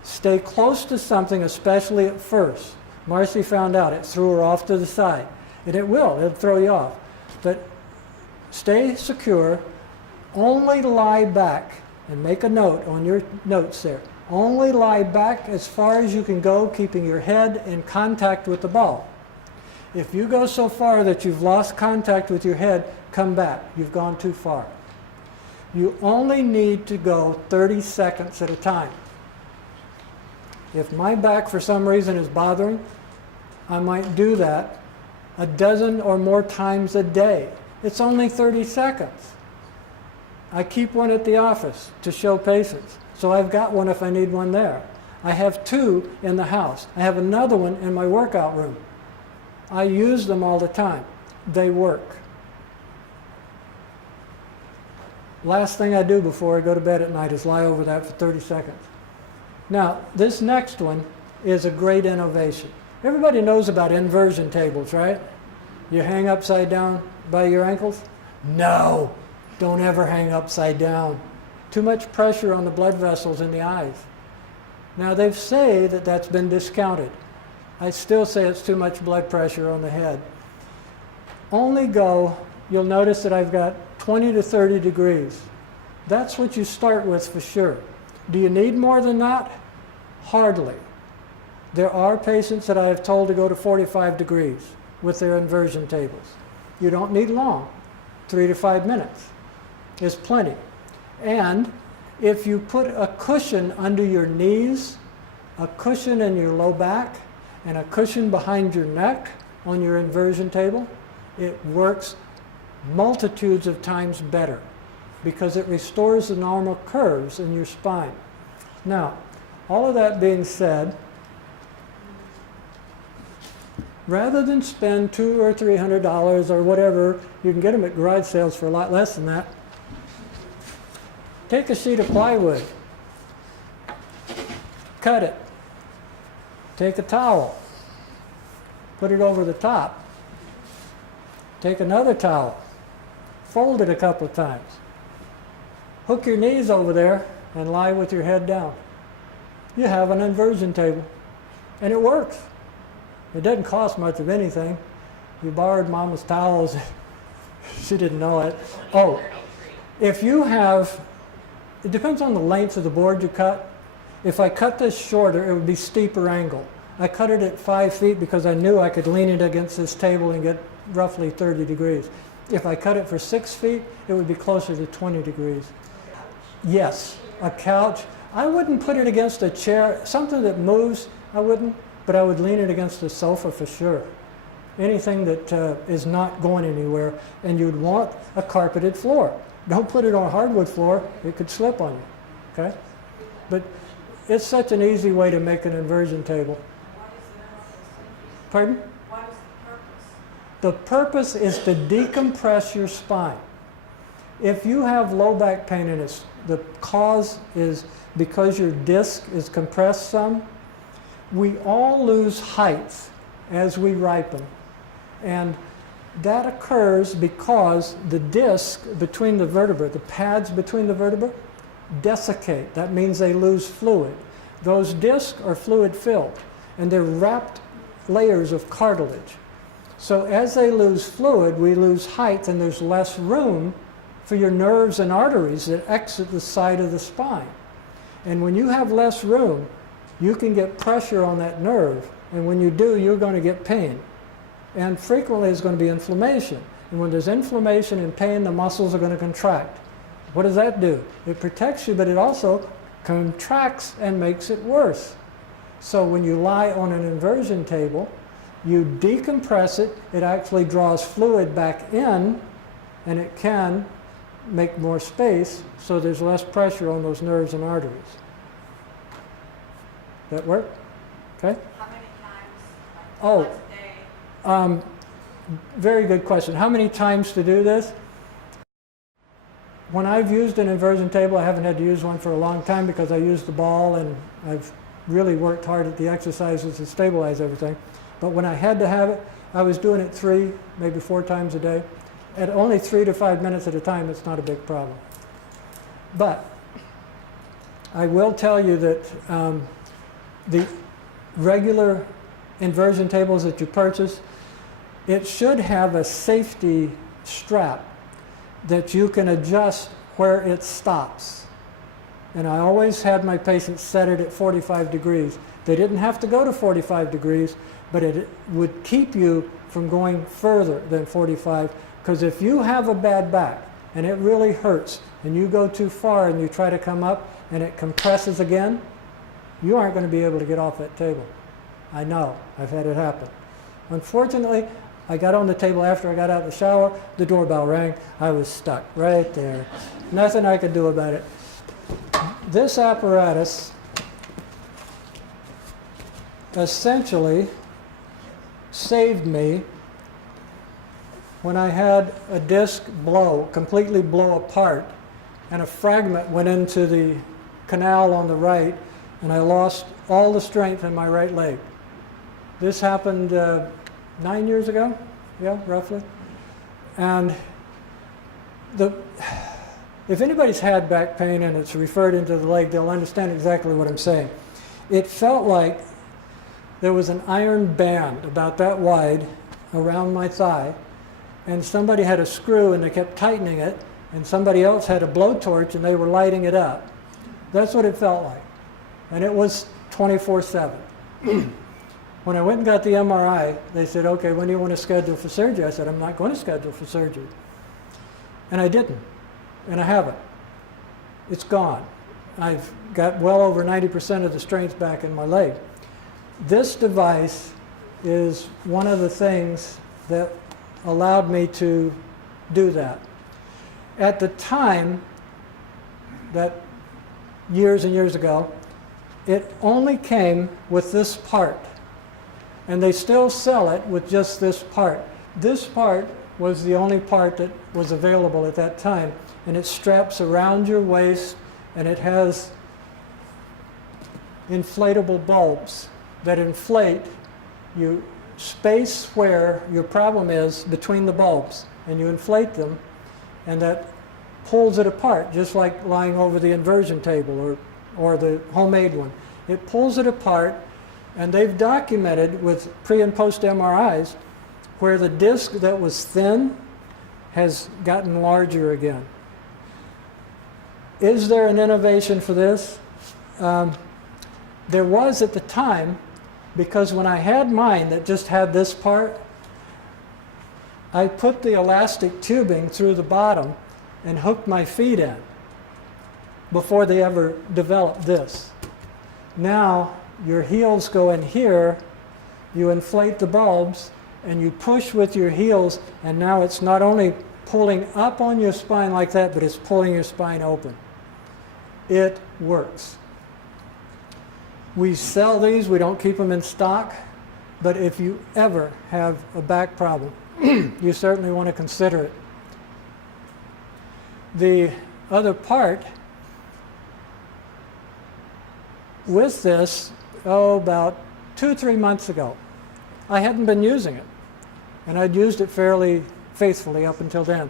stay close to something, especially at first. Marcy found out, it threw her off to the side. And it'll throw you off. But stay secure, only lie back, and make a note on your notes there. Only lie back as far as you can go, keeping your head in contact with the ball. If you go so far that you've lost contact with your head, come back. You've gone too far. You only need to go 30 seconds at a time. If my back for some reason is bothering, I might do that a dozen or more times a day. It's only 30 seconds. I keep one at the office to show patients, so I've got one if I need one there. I have two in the house. I have another one in my workout room. I use them all the time. They work. Last thing I do before I go to bed at night is lie over that for 30 seconds. Now, this next one is a great innovation. Everybody knows about inversion tables, right? You hang upside down by your ankles? No, don't ever hang upside down. Too much pressure on the blood vessels in the eyes. Now, they say that that's been discounted. I still say it's too much blood pressure on the head. Only go, you'll notice that I've got 20 to 30 degrees. That's what you start with for sure. Do you need more than that? Hardly. There are patients that I have told to go to 45 degrees with their inversion tables. You don't need long. 3 to 5 minutes is plenty. And If you put a cushion under your knees, a cushion in your low back, and a cushion behind your neck on your inversion table, it works multitudes of times better because it restores the normal curves in your spine. Now, all of that being said, rather than spend $200 or $300 or whatever, you can get them at garage sales for a lot less than that. Take a sheet of plywood, cut it, take a towel, put it over the top, take another towel, fold it a couple of times, hook your knees over there and lie with your head down. You have an inversion table, and it works. It doesn't cost much of anything. You borrowed Mama's towels. She didn't know it. Oh, if you have, it depends on the length of the board you cut. If I cut this shorter, it would be steeper angle. I cut it at 5 feet because I knew I could lean it against this table and get roughly 30 degrees. If I cut it for 6 feet, it would be closer to 20 degrees. Yes, a couch. I wouldn't put it against a chair. Something that moves, I wouldn't, but I would lean it against a sofa for sure. Anything that is not going anywhere, and you'd want a carpeted floor. Don't put it on a hardwood floor, it could slip on you, okay? But it's such an easy way to make an inversion table. Pardon? What is the purpose? The purpose is to decompress your spine. If you have low back pain and the cause is because your disc is compressed some, we all lose height as we ripen. And that occurs because the disc between the vertebrae, the pads between the vertebrae, desiccate. That means they lose fluid. Those discs are fluid filled, and they're wrapped layers of cartilage. So as they lose fluid, we lose height, and there's less room for your nerves and arteries that exit the side of the spine. And when you have less room, you can get pressure on that nerve, and when you do, you're going to get pain. And frequently there's going to be inflammation. And when there's inflammation and pain, the muscles are going to contract. What does that do? It protects you, but it also contracts and makes it worse. So when you lie on an inversion table, you decompress it, it actually draws fluid back in, and it can make more space, so there's less pressure on those nerves and arteries. That work? Okay? How many times? Like Oh. once a day? Very good question. How many times to do this? When I've used an inversion table, I haven't had to use one for a long time because I use the ball and I've really worked hard at the exercises to stabilize everything. But when I had to have it, I was doing it 3, maybe 4 times a day. At only 3 to 5 minutes at a time, it's not a big problem. But I will tell you that the regular inversion tables that you purchase, it should have a safety strap that you can adjust where it stops. And I always had my patients set it at 45 degrees. They didn't have to go to 45 degrees, but it would keep you from going further than 45, because if you have a bad back and it really hurts and you go too far and you try to come up and it compresses again, you aren't going to be able to get off that table. I know, I've had it happen. Unfortunately, I got on the table after I got out of the shower, the doorbell rang, I was stuck right there. Nothing I could do about it. This apparatus essentially saved me when I had a disc completely blow apart, and a fragment went into the canal on the right, and I lost all the strength in my right leg. This happened 9 years ago, yeah, roughly. And if anybody's had back pain and it's referred into the leg, they'll understand exactly what I'm saying. It felt like there was an iron band about that wide around my thigh, and somebody had a screw and they kept tightening it, and somebody else had a blowtorch and they were lighting it up. That's what it felt like. And it was 24/7. When I went and got the MRI, they said, okay, when do you want to schedule for surgery? I said, I'm not going to schedule for surgery. And I didn't, and I haven't. It's gone. I've got well over 90% of the strength back in my leg. This device is one of the things that allowed me to do that. At the time, that years and years ago, it only came with this part. And they still sell it with just this part. This part was the only part that was available at that time. And it straps around your waist, and it has inflatable bulbs that inflate. You space where your problem is between the bulbs, and you inflate them, and that pulls it apart, just like lying over the inversion table or the homemade one. It pulls it apart, and they've documented with pre and post MRIs where the disc that was thin has gotten larger again. Is there an innovation for this? There was at the time, because when I had mine that just had this part, I put the elastic tubing through the bottom and hooked my feet in before they ever developed this. Now your heels go in here, you inflate the bulbs, and you push with your heels, and now it's not only pulling up on your spine like that, but it's pulling your spine open. It works. We sell these, we don't keep them in stock, but if you ever have a back problem, you certainly want to consider it. The other part with this, about 2 or 3 months ago, I hadn't been using it, and I'd used it fairly faithfully up until then.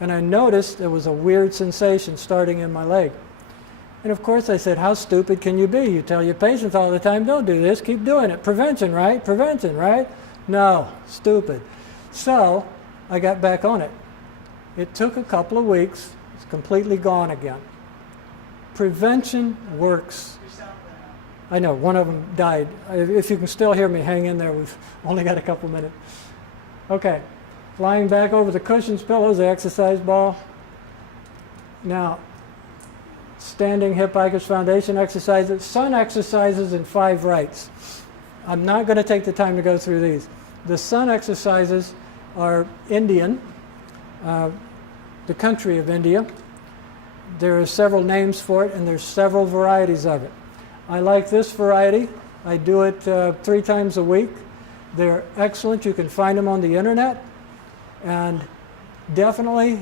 And I noticed there was a weird sensation starting in my leg. And of course I said, how stupid can you be? You tell your patients all the time, don't do this, keep doing it. Prevention, right? Prevention, right? No, stupid. So I got back on it. It took a couple of weeks. It's completely gone again. Prevention works. I know, one of them died. If you can still hear me, hang in there. We've only got a couple minutes. Okay, lying back over the cushions, pillows, the exercise ball. Now, standing hip Icus foundation exercises, sun exercises in 5 rites. I'm not going to take the time to go through these. The sun exercises are Indian, the country of India. There are several names for it, and there's several varieties of it. I like this variety. I do it 3 times a week. They're excellent. You can find them on the internet, and definitely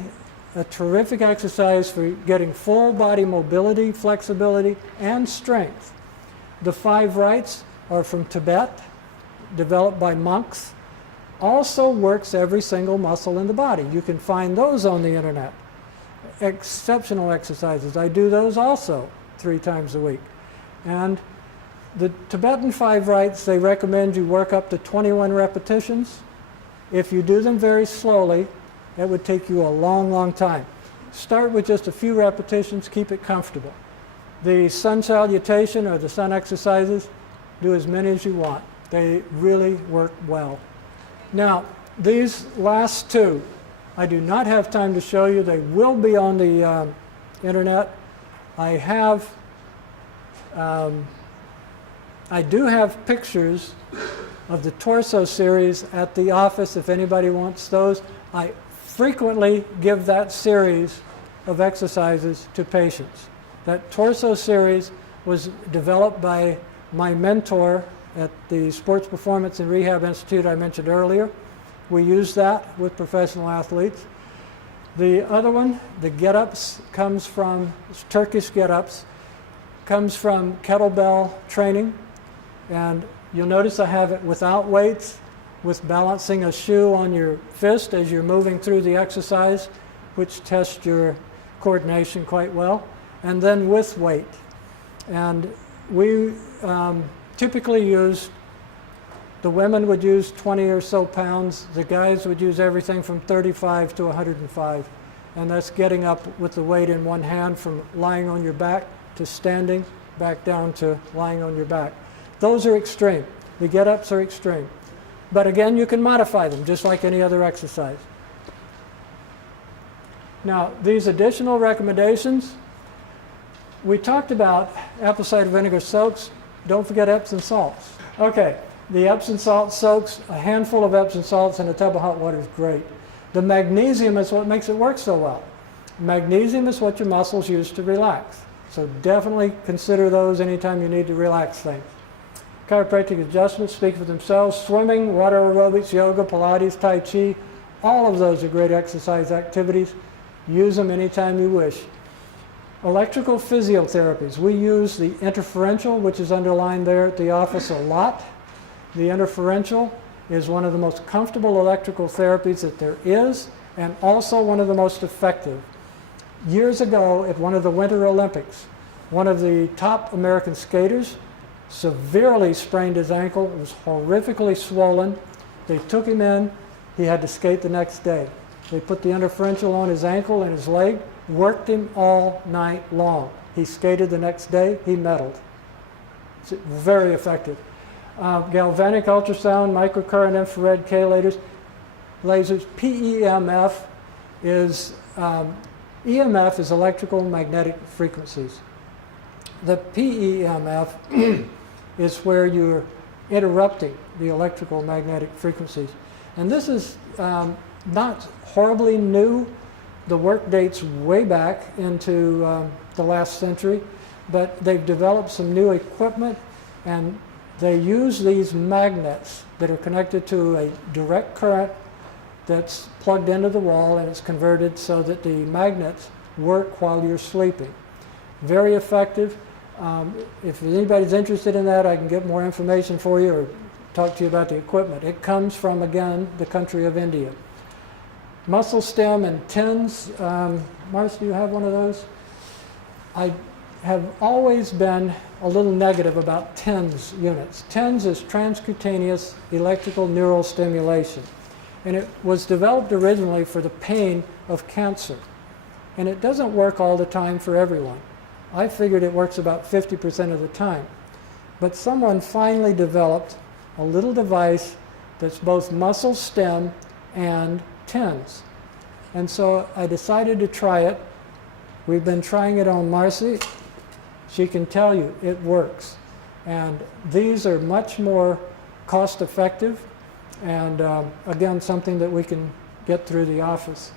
a terrific exercise for getting full body mobility, flexibility, and strength. The 5 rites are from Tibet, developed by monks. Also works every single muscle in the body. You can find those on the internet. Exceptional exercises. I do those also 3 times a week. And the Tibetan 5 rites, they recommend you work up to 21 repetitions. If you do them very slowly, that would take you a long, long time. Start with just a few repetitions, keep it comfortable. The sun salutation or the sun exercises, do as many as you want. They really work well. Now, these last 2, I do not have time to show you. They will be on the internet. I do have pictures of the torso series at the office if anybody wants those. I frequently give that series of exercises to patients. That torso series was developed by my mentor at the Sports Performance and Rehab Institute I mentioned earlier. We use that with professional athletes. The other one, the get-ups, comes from Turkish get-ups, comes from kettlebell training. And you'll notice I have it without weights, with balancing a shoe on your fist as you're moving through the exercise, which tests your coordination quite well, and then with weight. And we typically use, the women would use 20 or so pounds, the guys would use everything from 35 to 105. And that's getting up with the weight in one hand from lying on your back to standing, back down to lying on your back. Those are extreme. The get-ups are extreme. But again, you can modify them just like any other exercise. Now, these additional recommendations, We talked about apple cider vinegar soaks. Don't forget Epsom salts. Okay, the Epsom salt soaks, a handful of Epsom salts in a tub of hot water is great. The magnesium is what makes it work so well. Magnesium is what your muscles use to relax. So definitely consider those anytime you need to relax things. Chiropractic adjustments speak for themselves. Swimming, water aerobics, yoga, Pilates, Tai Chi, all of those are great exercise activities. Use them anytime you wish. Electrical physiotherapies. We use the interferential, which is underlined there at the office a lot. The interferential is one of the most comfortable electrical therapies that there is, and also one of the most effective. Years ago at one of the Winter Olympics, one of the top American skaters severely sprained his ankle. It was horrifically swollen. They took him in. He had to skate the next day. They put the interferential on his ankle and his leg, worked him all night long. He skated the next day. He medaled. It's very effective. Galvanic ultrasound, microcurrent infrared chelators, lasers. PEMF is EMF is electrical magnetic frequencies. The PEMF is where you're interrupting the electrical magnetic frequencies. And this is not horribly new. The work dates way back into the last century, but they've developed some new equipment, and they use these magnets that are connected to a direct current that's plugged into the wall, and it's converted so that the magnets work while you're sleeping. Very effective. If anybody's interested in that, I can get more information for you or talk to you about the equipment. It comes from, again, the country of India. Muscle stem and TENS. Marcy, do you have one of those? I have always been a little negative about TENS units. TENS is transcutaneous electrical neural stimulation. And it was developed originally for the pain of cancer. And it doesn't work all the time for everyone. I figured it works about 50% of the time. But someone finally developed a little device that's both muscle stem and TENS. And so I decided to try it. We've been trying it on Marcy. She can tell you it works. And these are much more cost effective, and again, something that we can get through the office.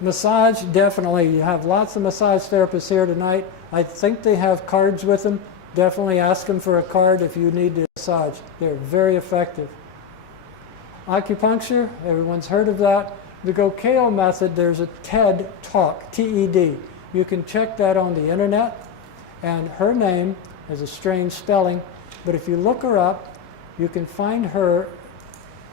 Massage, definitely. You have lots of massage therapists here tonight. I think they have cards with them. Definitely ask them for a card if you need to massage. They're very effective. Acupuncture, everyone's heard of that. The Gokhale Method, there's a TED Talk, TED. You can check that on the internet, and her name has a strange spelling, but if you look her up, you can find her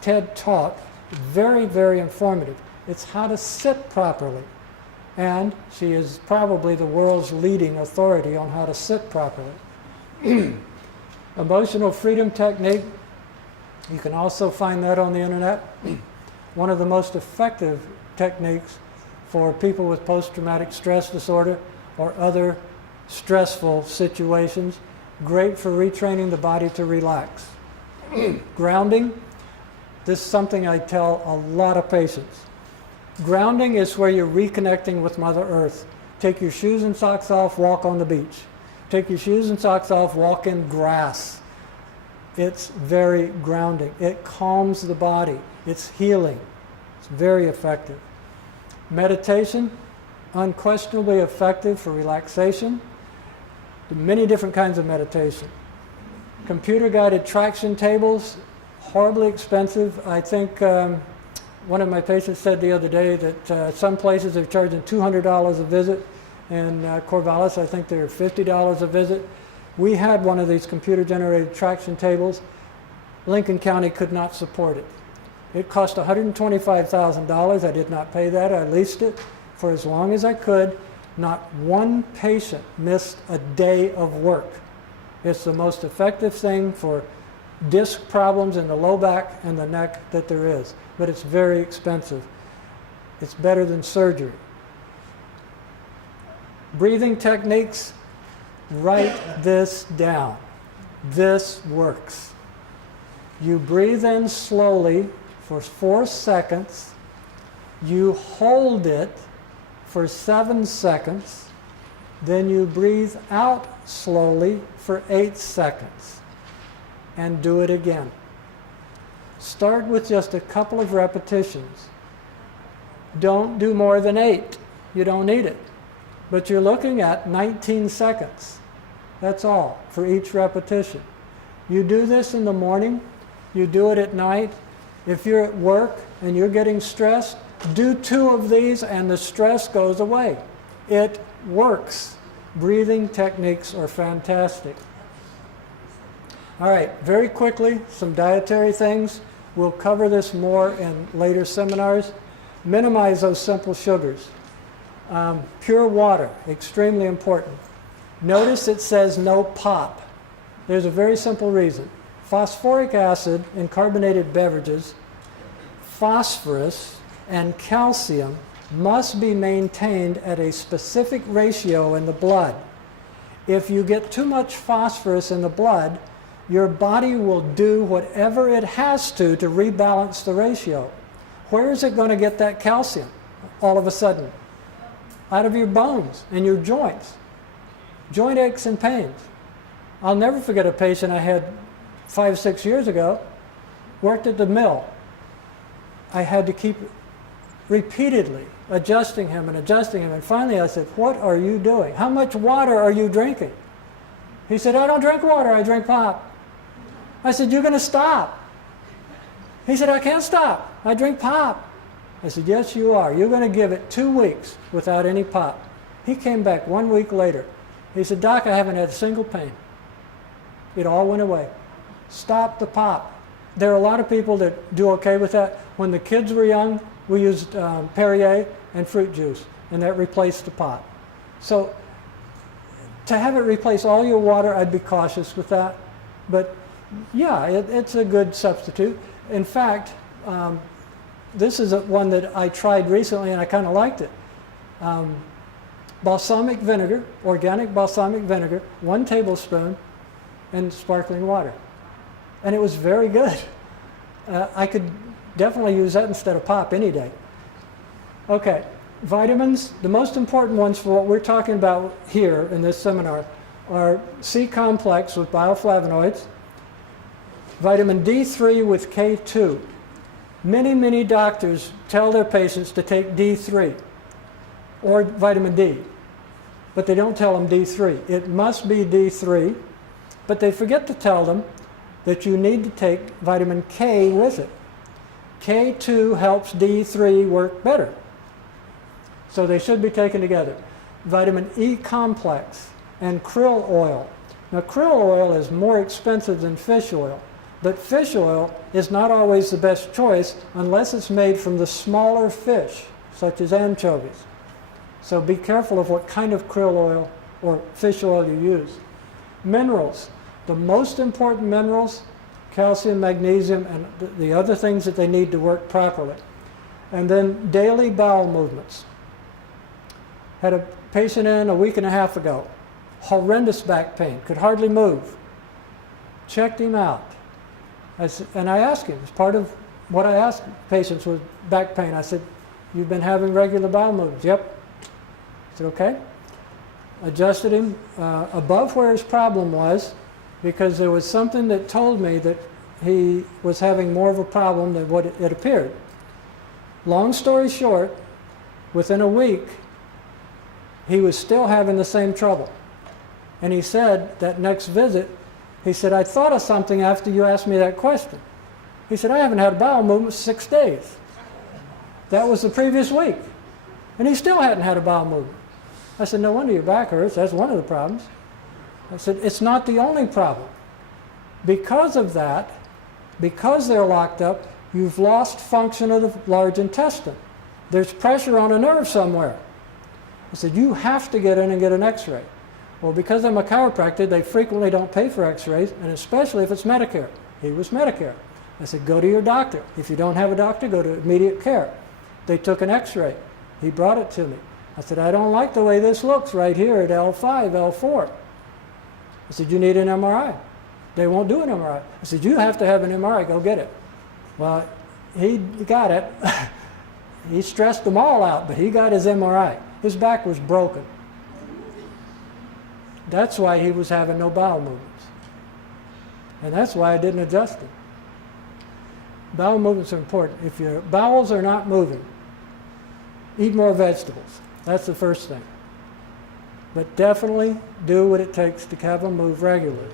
TED Talk. Very, very informative. It's how to sit properly, and she is probably the world's leading authority on how to sit properly. Emotional freedom technique, you can also find that on the internet. One of the most effective techniques for people with post-traumatic stress disorder or other stressful situations. Great for retraining the body to relax. Grounding, this is something I tell a lot of patients. Grounding is where you're reconnecting with Mother Earth. Take your shoes and socks off, walk on the beach. Take your shoes and socks off, walk in grass. It's very grounding. It calms the body. It's healing. It's very effective. Meditation, unquestionably effective for relaxation. Many different kinds of meditation. Computer-guided traction tables, horribly expensive. I think one of my patients said the other day that some places are charging $200 a visit. In Corvallis, I think they're $50 a visit. We had one of these computer-generated traction tables. Lincoln County could not support it. It cost $125,000. I did not pay that. I leased it for as long as I could. Not one patient missed a day of work. It's the most effective thing for disc problems in the low back and the neck that there is, but it's very expensive. It's better than surgery. Breathing techniques, write this down. This works. You breathe in slowly for 4 seconds. You hold it for 7 seconds. Then you breathe out slowly for 8 seconds and do it again. Start with just a couple of repetitions. Don't do more than 8. You don't need it. But you're looking at 19 seconds. That's all for each repetition. You do this in the morning. You do it at night. If you're at work and you're getting stressed, do 2 of these and the stress goes away. It works. Breathing techniques are fantastic. All right, very quickly, some dietary things. We'll cover this more in later seminars. Minimize those simple sugars. Pure water, extremely important. Notice it says no pop. There's a very simple reason. Phosphoric acid in carbonated beverages, phosphorus, and calcium must be maintained at a specific ratio in the blood. If you get too much phosphorus in the blood, your body will do whatever it has to rebalance the ratio. Where is it going to get that calcium all of a sudden? Out of your bones and your joints. Joint aches and pains. I'll never forget a patient I had 5, 6 years ago, worked at the mill. I had to keep repeatedly adjusting him, and finally I said, "What are you doing? How much water are you drinking?" He said, "I don't drink water, I drink pop." I said, "You're going to stop." He said, "I can't stop, I drink pop." I said, "Yes, you are. You're going to give it 2 weeks without any pop." He came back 1 week later. He said, "Doc, I haven't had a single pain. It all went away." Stop the pop. There are a lot of people that do okay with that. When the kids were young, we used Perrier and fruit juice, and that replaced the pop. So to have it replace all your water, I'd be cautious with that. But yeah, it's a good substitute. In fact, this is one that I tried recently and I kind of liked it. Balsamic vinegar, organic balsamic vinegar, 1 tablespoon, and sparkling water. And it was very good. I could definitely use that instead of pop any day. Okay, vitamins, the most important ones for what we're talking about here in this seminar are C-complex with bioflavonoids, vitamin D3 with K2. Many doctors tell their patients to take D3 or vitamin D, but they don't tell them D3. It must be D3, but they forget to tell them that you need to take vitamin K with it. K2 helps D3 work better. So they should be taken together. Vitamin E complex and krill oil. Now krill oil is more expensive than fish oil, but fish oil is not always the best choice unless it's made from the smaller fish, such as anchovies. So be careful of what kind of krill oil or fish oil you use. Minerals. The most important minerals, calcium, magnesium, and the other things that they need to work properly. And then daily bowel movements. Had a patient in a week and a half ago, horrendous back pain, could hardly move. Checked him out. And I asked him, as part of what I asked patients with back pain, I said, "You've been having regular bowel movements?" "Yep." I said, "Okay." Adjusted him above where his problem was, because there was something that told me that he was having more of a problem than what it appeared. Long story short, within a week, he was still having the same trouble. And he said that next visit, he said, "I thought of something after you asked me that question." He said, "I haven't had a bowel movement for 6 days. That was the previous week. And he still hadn't had a bowel movement." I said, "No wonder your back hurts. That's one of the problems." I said, "It's not the only problem. Because of that, because they're locked up, you've lost function of the large intestine. There's pressure on a nerve somewhere." I said, "You have to get in and get an x-ray." Well, because I'm a chiropractor, they frequently don't pay for x-rays, and especially if it's Medicare. He was Medicare. I said, "Go to your doctor. If you don't have a doctor, go to immediate care." They took an x-ray. He brought it to me. I said, "I don't like the way this looks right here at L5, L4. I said, "You need an MRI." "They won't do an MRI. I said, "You have to have an MRI. Go get it." Well, he got it. He stressed them all out, but he got his MRI. His back was broken. That's why he was having no bowel movements. And that's why I didn't adjust it. Bowel movements are important. If your bowels are not moving, eat more vegetables. That's the first thing. But definitely do what it takes to have them move regularly.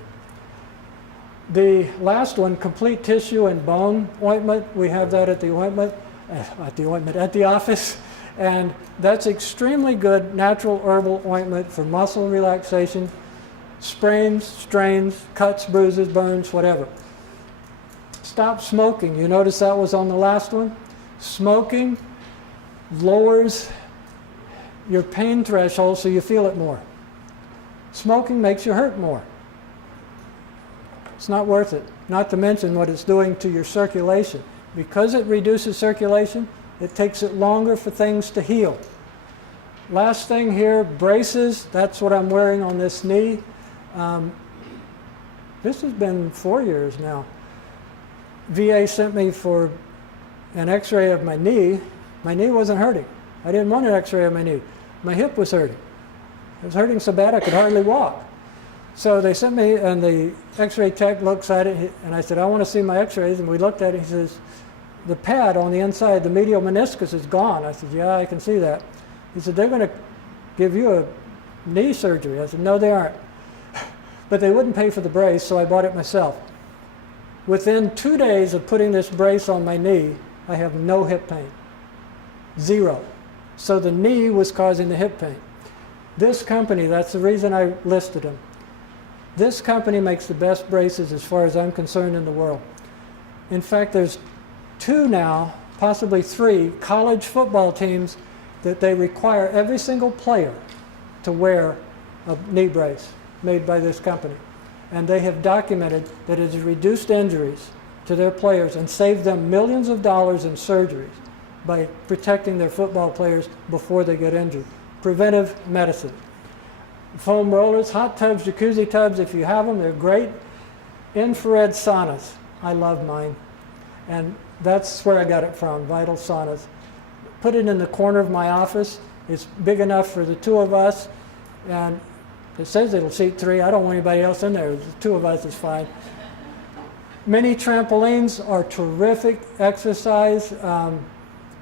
The last one, complete tissue and bone ointment, we have that at the office. And that's extremely good natural herbal ointment for muscle relaxation, sprains, strains, cuts, bruises, burns, whatever. Stop smoking. You notice that was on the last one? Smoking lowers your pain threshold so you feel it more. Smoking makes you hurt more. It's not worth it. Not to mention what it's doing to your circulation. Because it reduces circulation, it takes it longer for things to heal. Last thing here, braces. That's what I'm wearing on this knee. This has been 4 years now. VA sent me for an x-ray of my knee. My knee wasn't hurting. I didn't want an x-ray of my knee. My hip was hurting. It was hurting so bad I could hardly walk. So they sent me, and the x-ray tech looks at it, and I said, I want to see my x-rays. And we looked at it, he says, the pad on the inside, the medial meniscus is gone. I said, yeah, I can see that. He said, they're going to give you a knee surgery. I said, no, they aren't. But they wouldn't pay for the brace, so I bought it myself. Within 2 days of putting this brace on my knee, I have no hip pain. 0. So the knee was causing the hip pain. This company, that's the reason I listed them. This company makes the best braces as far as I'm concerned in the world. In fact, there's 2 now, possibly 3, college football teams that they require every single player to wear a knee brace made by this company. And they have documented that it has reduced injuries to their players and saved them millions of dollars in surgeries by protecting their football players before they get injured. Preventive medicine. Foam rollers, hot tubs, jacuzzi tubs, if you have them, they're great. Infrared saunas. I love mine. And that's where I got it from, Vital Saunas. Put it in the corner of my office. It's big enough for the 2 of us. And it says it'll seat 3. I don't want anybody else in there. The 2 of us is fine. Mini-trampolines are terrific exercise.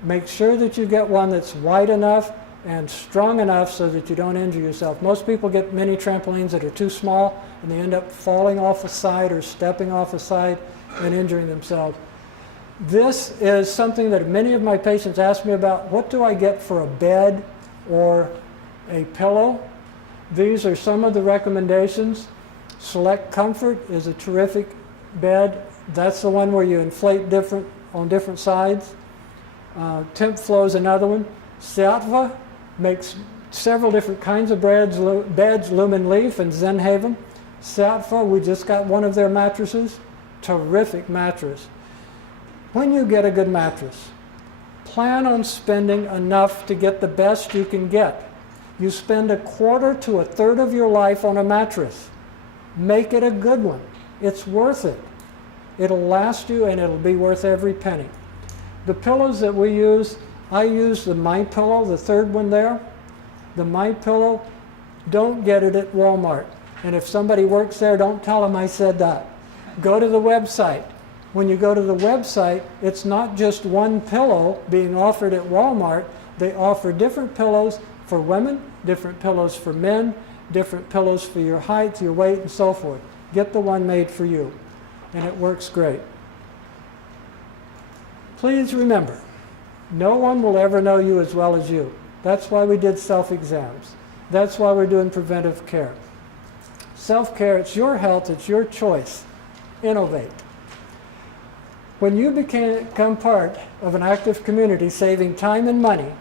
Make sure that you get one that's wide enough and strong enough so that you don't injure yourself. Most people get mini-trampolines that are too small, and they end up falling off a side or stepping off a side and injuring themselves. This is something that many of my patients ask me about. What do I get for a bed or a pillow? These are some of the recommendations. Select Comfort is a terrific bed. That's the one where you inflate on different sides. Temp Flow is another one. Sattva makes several different kinds of beds, Lumen Leaf and Zen Haven. Sattva, we just got one of their mattresses. Terrific mattress. When you get a good mattress, plan on spending enough to get the best you can get. You spend 1/4 to 1/3 of your life on a mattress. Make it a good one. It's worth it. It'll last you, and it'll be worth every penny. The pillows that we use, I use the My Pillow, the 3rd one there. The My Pillow, don't get it at Walmart. And if somebody works there, don't tell them I said that. Go to the website. When you go to the website, it's not just one pillow being offered at Walmart. They offer different pillows for women, different pillows for men, different pillows for your height, your weight, and so forth. Get the one made for you, and it works great. Please remember, no one will ever know you as well as you. That's why we did self-exams. That's why we're doing preventive care. Self-care, it's your health, it's your choice. Innovate. When you become part of an active community saving time and money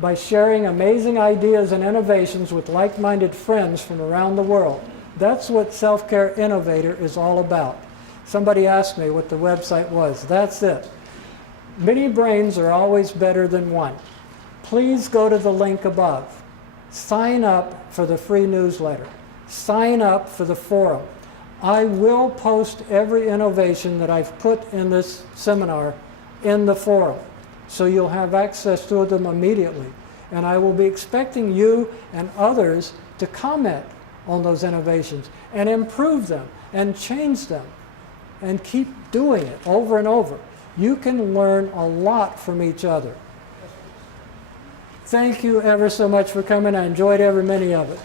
by sharing amazing ideas and innovations with like-minded friends from around the world, that's what Self-Care Innovator is all about. Somebody asked me what the website was. That's it. Many brains are always better than one. Please go to the link above. Sign up for the free newsletter. Sign up for the forum. I will post every innovation that I've put in this seminar in the forum, so you'll have access to them immediately. And I will be expecting you and others to comment on those innovations and improve them and change them and keep doing it over and over. You can learn a lot from each other. Thank you ever so much for coming. I enjoyed every minute of it.